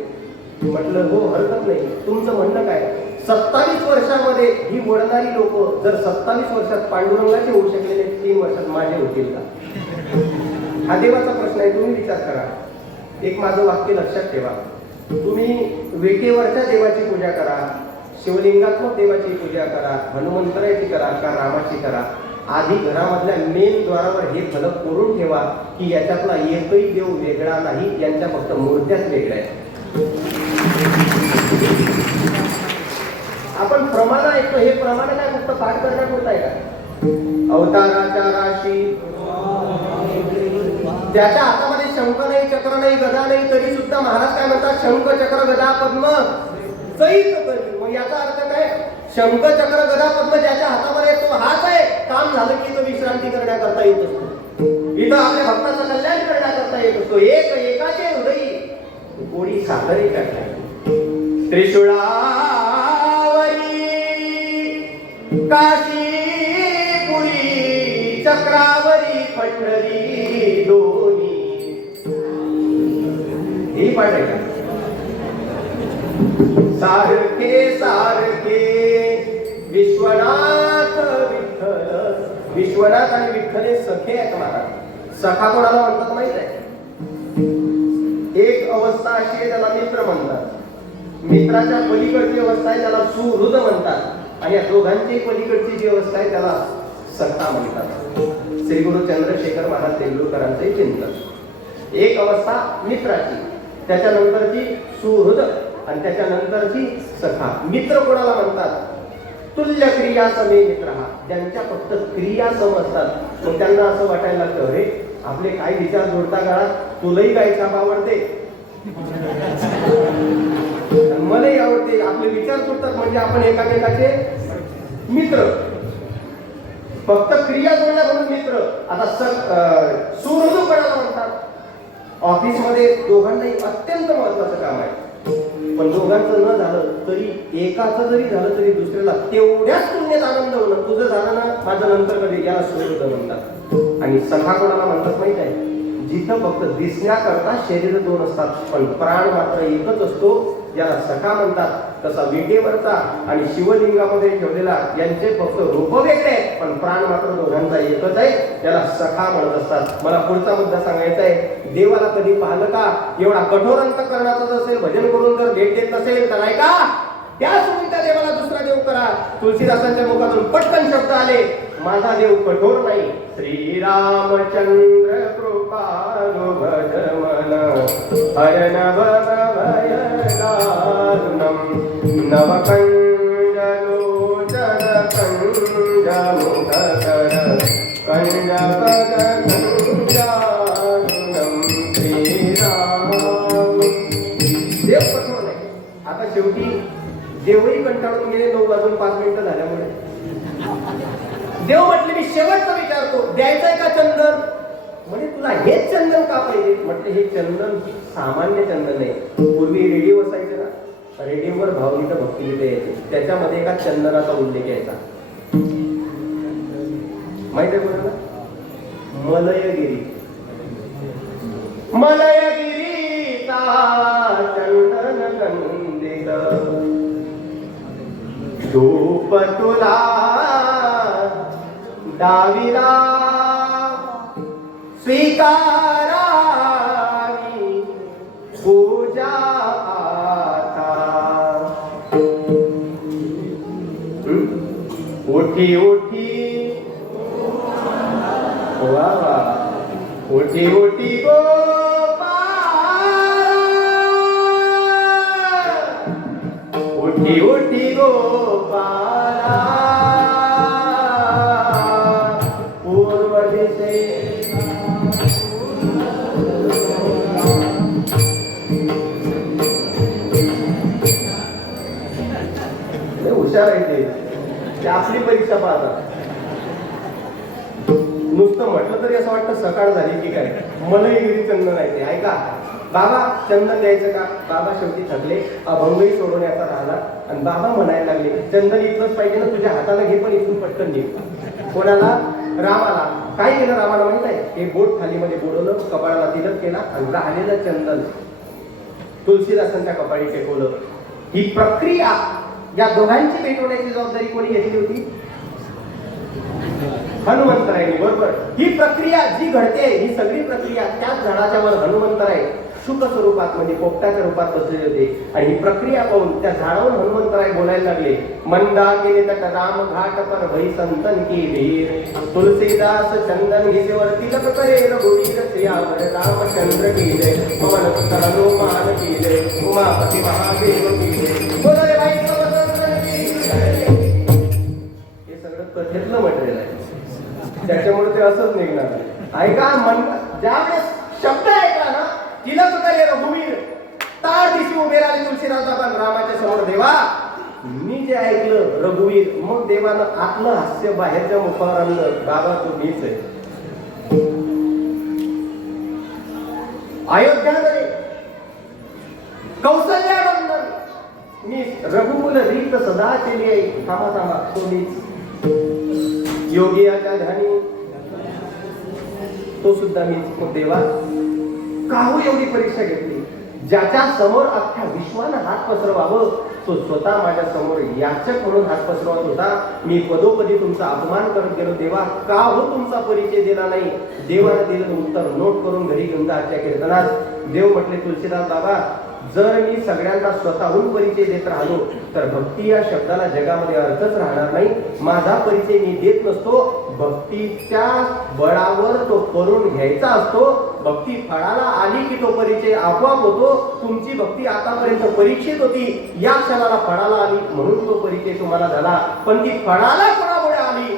म्हटलं हो हरकत नाही. तुमचं म्हणणं काय. 27 वर्षामध्ये ही वळणारी लोक जर 27 वर्षात पांडुरंगाचे होऊ शकलेले 3 वर्षात माझे होतील का. हा देवाचा प्रश्न आहे. तुम्ही विचार करा. एक माझं वाक्य लक्षात ठेवा. तुम्ही वेटेवरच्या देवाची पूजा करा, शिवलिंगात्मक देवाची पूजा करा, हनुमंतराची करा का रामाची करा. आधी घरामधल्या मेन द्वारावर हे फलक कोरून ठेवा की याच्यातला एकही देव वेगळा नाही, यांच्या फक्त मूर्त्याच वेगळ्या आहेत. आपण प्रमाण ऐकतो. हे प्रमाण काय फक्त पाठ करण्यापुरत आहे का. अवताराच्या राशी ज्याच्या हातामध्ये शंख नाही, चक्र नाही, गदा नाही, तरी सुद्धा महाराज काय म्हणतात. शंख चक्र गदा पद्म चैत करी. मग याचा अर्थ काय. शंख चक्र गदा पद्म ज्याच्या हातामध्ये तो हाच आहे. काम झालं की इथं विश्रांती करण्याकरता येत असतो. इथं आपल्या भक्ताचं कल्याण करण्याकरता येत असतो. एकाचे हृदयी कोणी साखरे टाकले. त्रिशूळावरी काशीपुरी चक्रावरी पंढरी दोन्ही. ही पाठ आहे का. सारखे सारखे विश्वनाथ विठ्ठल. विश्वनाथ आणि विठ्ठल हे सखे आहेत महाराज. सखा कोणाला म्हणतात माहित आहे. एक अवस्था अशी आहे त्याला मित्र म्हणतात. मित्राच्या पलीकडची अवस्था आहे त्याला सुहृद म्हणतात. आणि या दोघांची पलीकडची जी अवस्था आहे त्याला सखा म्हणतात. श्री गुरु चंद्रशेखर महाराज देगलूरकरांचे चिंतन. एक अवस्था मित्राची, त्याच्यानंतरची सुहृद आणि त्याच्यानंतरची सखा. मित्र कोणाला म्हणतात. तुल्य क्रिया समे मित्र. ज्यांच्या फक्त क्रिया सम असतात. मग त्यांना असं वाटायला लागतं अरे आपले काय विचार जोडता काळात. तुलाही काही छाप आवडते, मलाही आवडते. आपले विचार जोडतात म्हणजे आपण एकामेकाचे मित्र. फक्त क्रिया जोडल्या म्हणून मित्र. आता सुहृद कोणाला म्हणतात. ऑफिसमध्ये दोघांनाही अत्यंत महत्वाचं काम आहे. पण दोघांचं न झालं तरी एकाचं जरी झालं तरी दुसऱ्याला तेवढ्याच तुलनेत आनंद होणं. तुझं झालं ना माझं नंतर कधी. याला सुहृद म्हणतात. आणि सखा कोणाला म्हणतात माहित आहे. जिथं फक्त दिसण्याकरता शरीर 2 असतात पण प्राण मात्र एकच असतो, याला सखा म्हणतात. तसा विटेवरचा आणि शिवलिंगामध्ये ठेवलेला यांचे फक्त रूप वेगळे आहेत पण प्राण मात्र दोघांचा एकच आहे, त्याला सखा म्हणत असतात. मला पुढचा मुद्दा सांगायचा आहे. देवाला कधी पाहिलं का. एवढा कठोर अंतःकरणाचा असेल, भजन करून जर भेट देत नसेल तर नाही का त्याच त्या देवाला दुसरा देव करा. तुलसीदासांच्या मुखातून पटकन शब्द आले. माझा देव कठोर नाही. श्रीरामचंद्र कृपालु भज मन हरण भव भय दारुणम नवकंज लोचन कंज मुखकर कंज पद कंजारुणम श्रीराम. देव कठोर नाही. आता शेवटी देवही कंटाळून गेले. 9 वाजून 5 मिनिटं झाल्यामुळे देव म्हटले मी शेवटचा विचारतो द्यायचंय का चंदन. म्हणजे तुला हेच चंदन का पाहिजे. म्हटले हे चंदन सामान्य चंदन नाही. पूर्वी रेडिओ असायचे ना, रेडिओवर भावगीत भक्तिगीत यायचे. त्याच्यामध्ये एका चंदनाचा उल्लेख यायचा. माहित आहे कोणाला. मलयगिरी. मलयगिरीचा चंदन गंधित धूप तुला दाविला स्वीकारावी पूजा आता. उठी उठी वा ओटी ओटी गोपाला, ओटी ओटी गोपाला, पूर्व दिशे हुशार आहे ते आपली परीक्षा पाहतात. नुसतं म्हटलं तरी असं वाटतं सकाळ झाली की काय. मलाही घरी चंदन आहे ते. ऐका बाबा, चंदन द्यायचं का? बाबा शेवटी थकले, अभंगही सोडवण्याचा राहिला आणि बाबा म्हणायला लागले, चंदन इथलंच पाहिजे ना, तुझ्या हाताला घे पण इथून पटकन घे. कोणाला? रामाला. काय केलं रामाला माहित आहे? हे बोट थालीमध्ये बुडवलं, कपाळाला तिलक केला आणि राहिलेलं चंदन तुलसीदासांच्या कपाळी टेकवलं. ही प्रक्रिया, या दोघांची भेटवण्याची जबाबदारी कोणी घेतली होती? हनुमंतरायांनी. बरोबर. ही प्रक्रिया जी घडते, ही सगळी प्रक्रिया त्याच झाडाच्या वर हनुमंतराय शुक स्वरूपात म्हणजे पोपटाच्या रूपात बसलेले होते आणि ही प्रक्रिया पाहून त्या झाडावर हनुमंतराय बोलायला लागले. मंदाकिनी तट राम घाट पर भई संतन की वीर, तुलसीदास चंदन घिसेवर तिलक करे रघुवीर, सियावर रामचंद्र की जय, पवन सुत हनुमान की जय, उमापति महादेव की जय. बोला रे भाई. हे सगळं कथेतलं मटेरियल आहे, त्याच्यामुळे ते असंच निघणार. ऐका, मन ज्यावेळेस शब्द ऐकला ना, तिलक करे रघुवीर, तार दिशी उभे राहिले तुलसीदास बाबा रामाच्या समोर. देवा, मी जे ऐकलं रघुवीर, मग देवानं आतलं हास्य बाहेरच्या मुखावर आणलं. बाबा तू मीच आहे. अयोध्यामध्ये कौसल्यानंदन मी, रघुकुल रीत सदा केली आहे. थांबा थांबा, तो मीच. योगियाच्या ध्यानी तो सुद्धा मीच. मग देवा का हो एवढी परीक्षा घेतली? ज्याच्या समोर अख्ख्या विश्वानं हात पसरवावं, तो स्वतः माझ्या समोर याचक म्हणून हात पसरवत होता. मी पदोपदी तुमचा अपमान करत गेलो. देवा का हो तुमचा परिचय दिला नाही? देवाने दिलेलं उत्तर नोट करून घरी घेऊन जा. आजच्या कीर्तनात देव म्हटले, तुलसीदास बाबा, जर मी सगळ्यांना स्वतःहून परिचय देत राहिलो तर भक्ती या शब्दाला जगामध्ये अर्थच राहणार नाही. माझा परिचय मी देत नसतो. भक्तीच्या बळावर तो करून घ्यायचा असतो. भक्ती फळाला आली की तो परिचय आपोआप होतो. तुमची भक्ती आतापर्यंत परीक्षित होती, या क्षणाला फळाला आली म्हणून तो परिचय तुम्हाला झाला. पण ती फळाला कोणामुळे आली?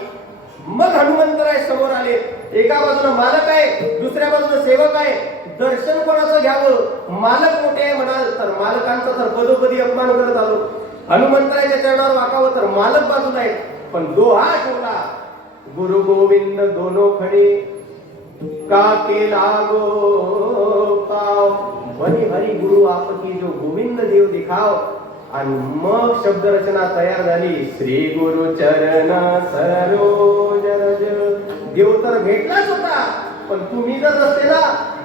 मग हनुमंतराय समोर आले. एका बाजूला मालक आहे, दुसऱ्या बाजूला सेवक आहे. दर्शन कोणाचं घ्यावं? मालक मोठे आहे म्हणाल तर मालकांचा तर पदोपदी अपमान करत आलो. हनुमंतरायच्या चरणावर वाकावं तर मालक बाजूला आहे. पण दोहा ठेवला, गुरु गोविंद दोनो खडे, का केला गो पाव, बनी हरी गुरु आपकी जो गोविंद देव दिखाव. आणि मग शब्द रचना तयार झाली. श्री गुरु चरण सरोज रज. देव तर भेटलाच होता, पण तुम्ही जर नसते ना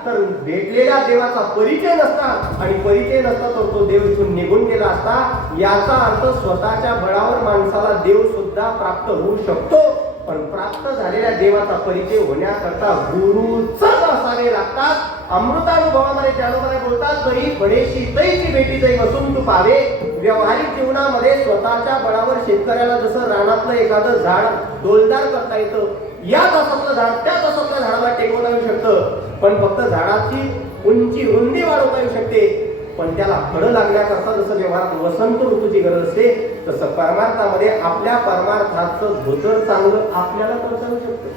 तर भेटलेल्या देवाचा परिचय नसता, आणि परिचय नसता तर तो देव इथून निघून गेला असता. याचा अर्थ स्वतःच्या बळावर माणसाला देव सुद्धा प्राप्त होऊ शकतो, पण प्राप्त झालेल्या देवाचा परिचय होण्याकरता गुरुच असावे लागतात. अमृतानुभवामध्ये ज्ञानोबाई बोलतात, तरी बडेशी तैची भेटी तै बसून तू पावे. व्यावहारिक जीवनामध्ये स्वतःच्या बळावर शेतकऱ्याला जसं रानातलं एखादं झाड डोलदार करता येतं, या तासातलं झाड त्या तासातल्या झाडाला टेकवता येऊ शकतं, पण फक्त झाडाची उंची रुंदी वाढवता येऊ शकते. पण त्याला फळं लागण्याकरता जसं व्यवहारात वसंत ऋतूची गरज असते, तसं परमार्थामध्ये आपल्या परमार्थाचं धोतर चांगलं आपल्याला करता येऊ शकतं.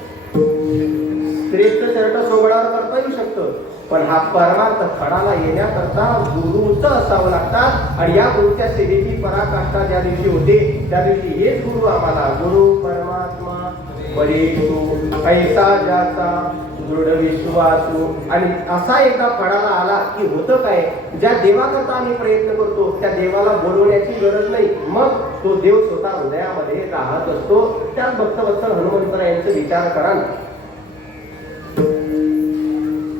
श्रेष्ठ शर्ट सोबळावर करता येऊ शकतं, पण हा परमार्थ फळाला येण्याकरता गुरुच असावं लागतात. आणि या गुरुच्या सेवेची पराकाष्ठा ज्या दिवशी होते त्या दिवशी हेच गुरु आम्हाला, गुरु परमात्मा परीक्षू ऐसा ज्याचा दृढ विश्वासू. आणि असा एकदा फळाला आला की होतं काय, ज्या देवाकरता आम्ही प्रयत्न करतो त्या देवाला बोलवण्याची गरज नाही, मग तो देव स्वतः हृदयामध्ये राहत असतो. त्यात भक्तवत्सल हनुमंतरायांचा विचार करा.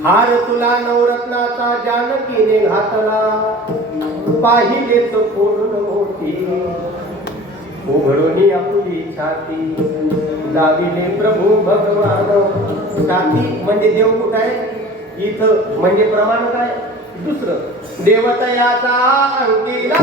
हार तुला नवरत्नाचा जानकीने घातला, पाहिलेच पूर्ण मोठी उघडून आपली छाती, दाविले प्रभू भगवान. छाती म्हणजे देव कुठं आहे? इथं. म्हणजे प्रमाण काय? दुसरं देवतयाचा अंकिला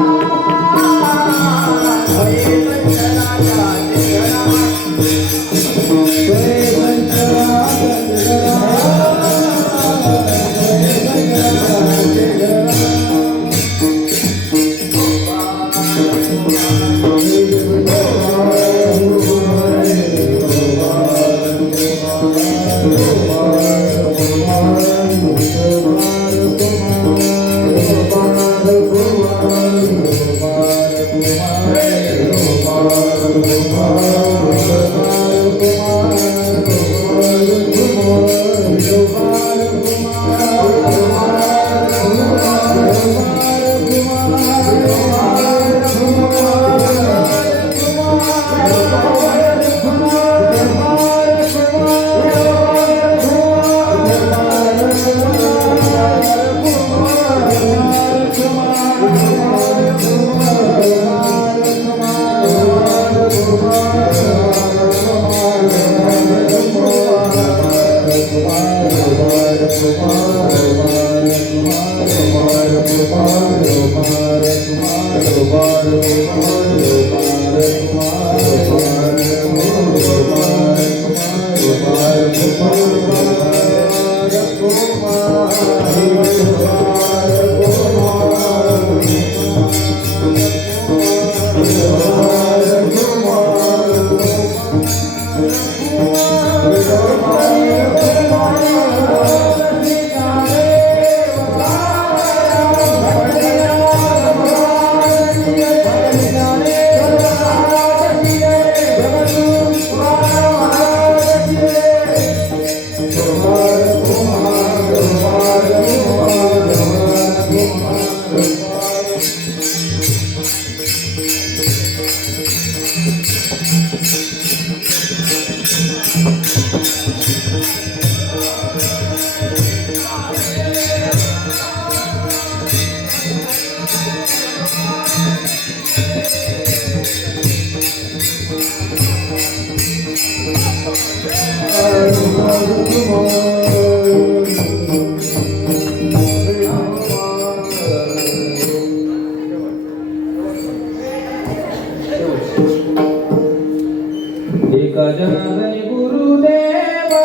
एका जनार्दनी गुरुदेवा,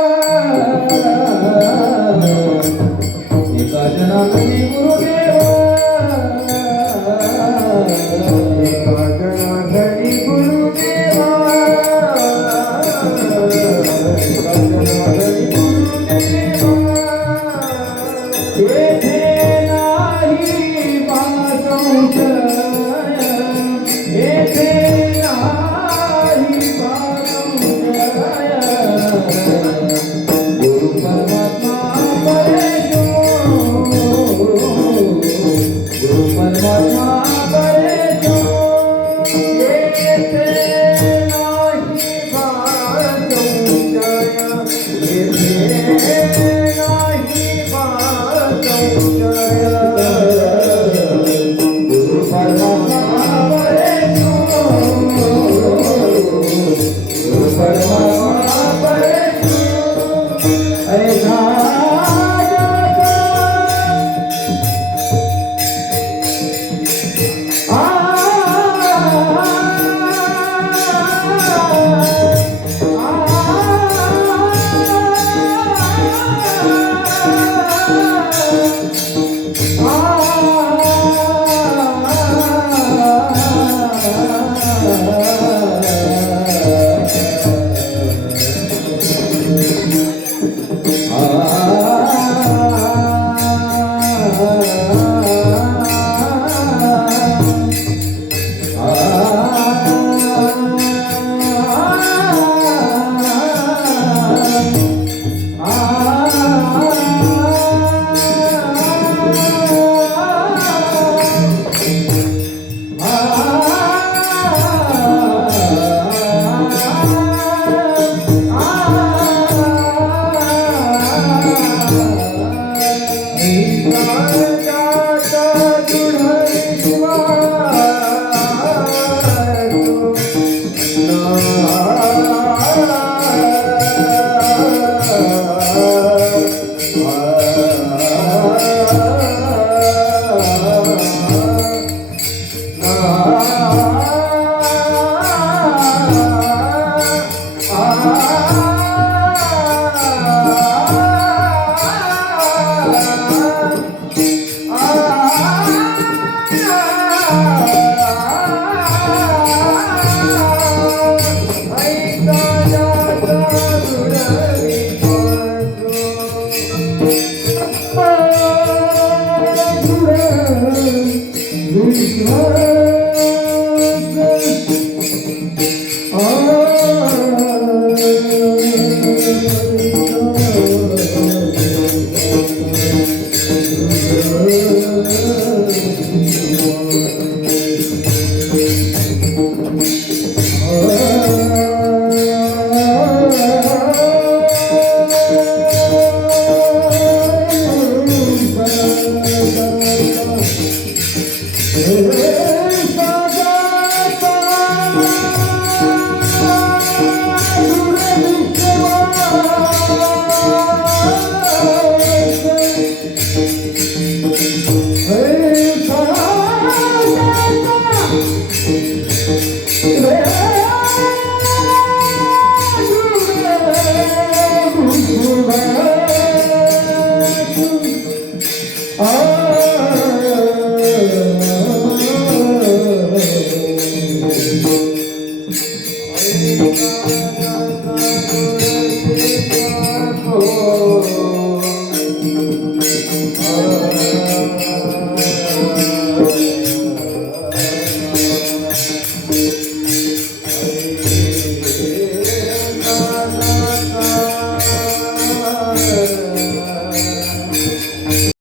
एका जनार्दनी गुरुदेवा, एका जनार्दनी गुरुदेवा, एका जनार्दनी गुरुदेवा, येथे नाही पासंशय, येथे नाही गुरु परमात्मा परेशो, गुरु परमात्मा परेशो, येथे नाही पासंशय, येथे नाही पासंशय, गुरु परमात्मा परेशो, गुरु परमात्मा परेशो, ऐसा Hey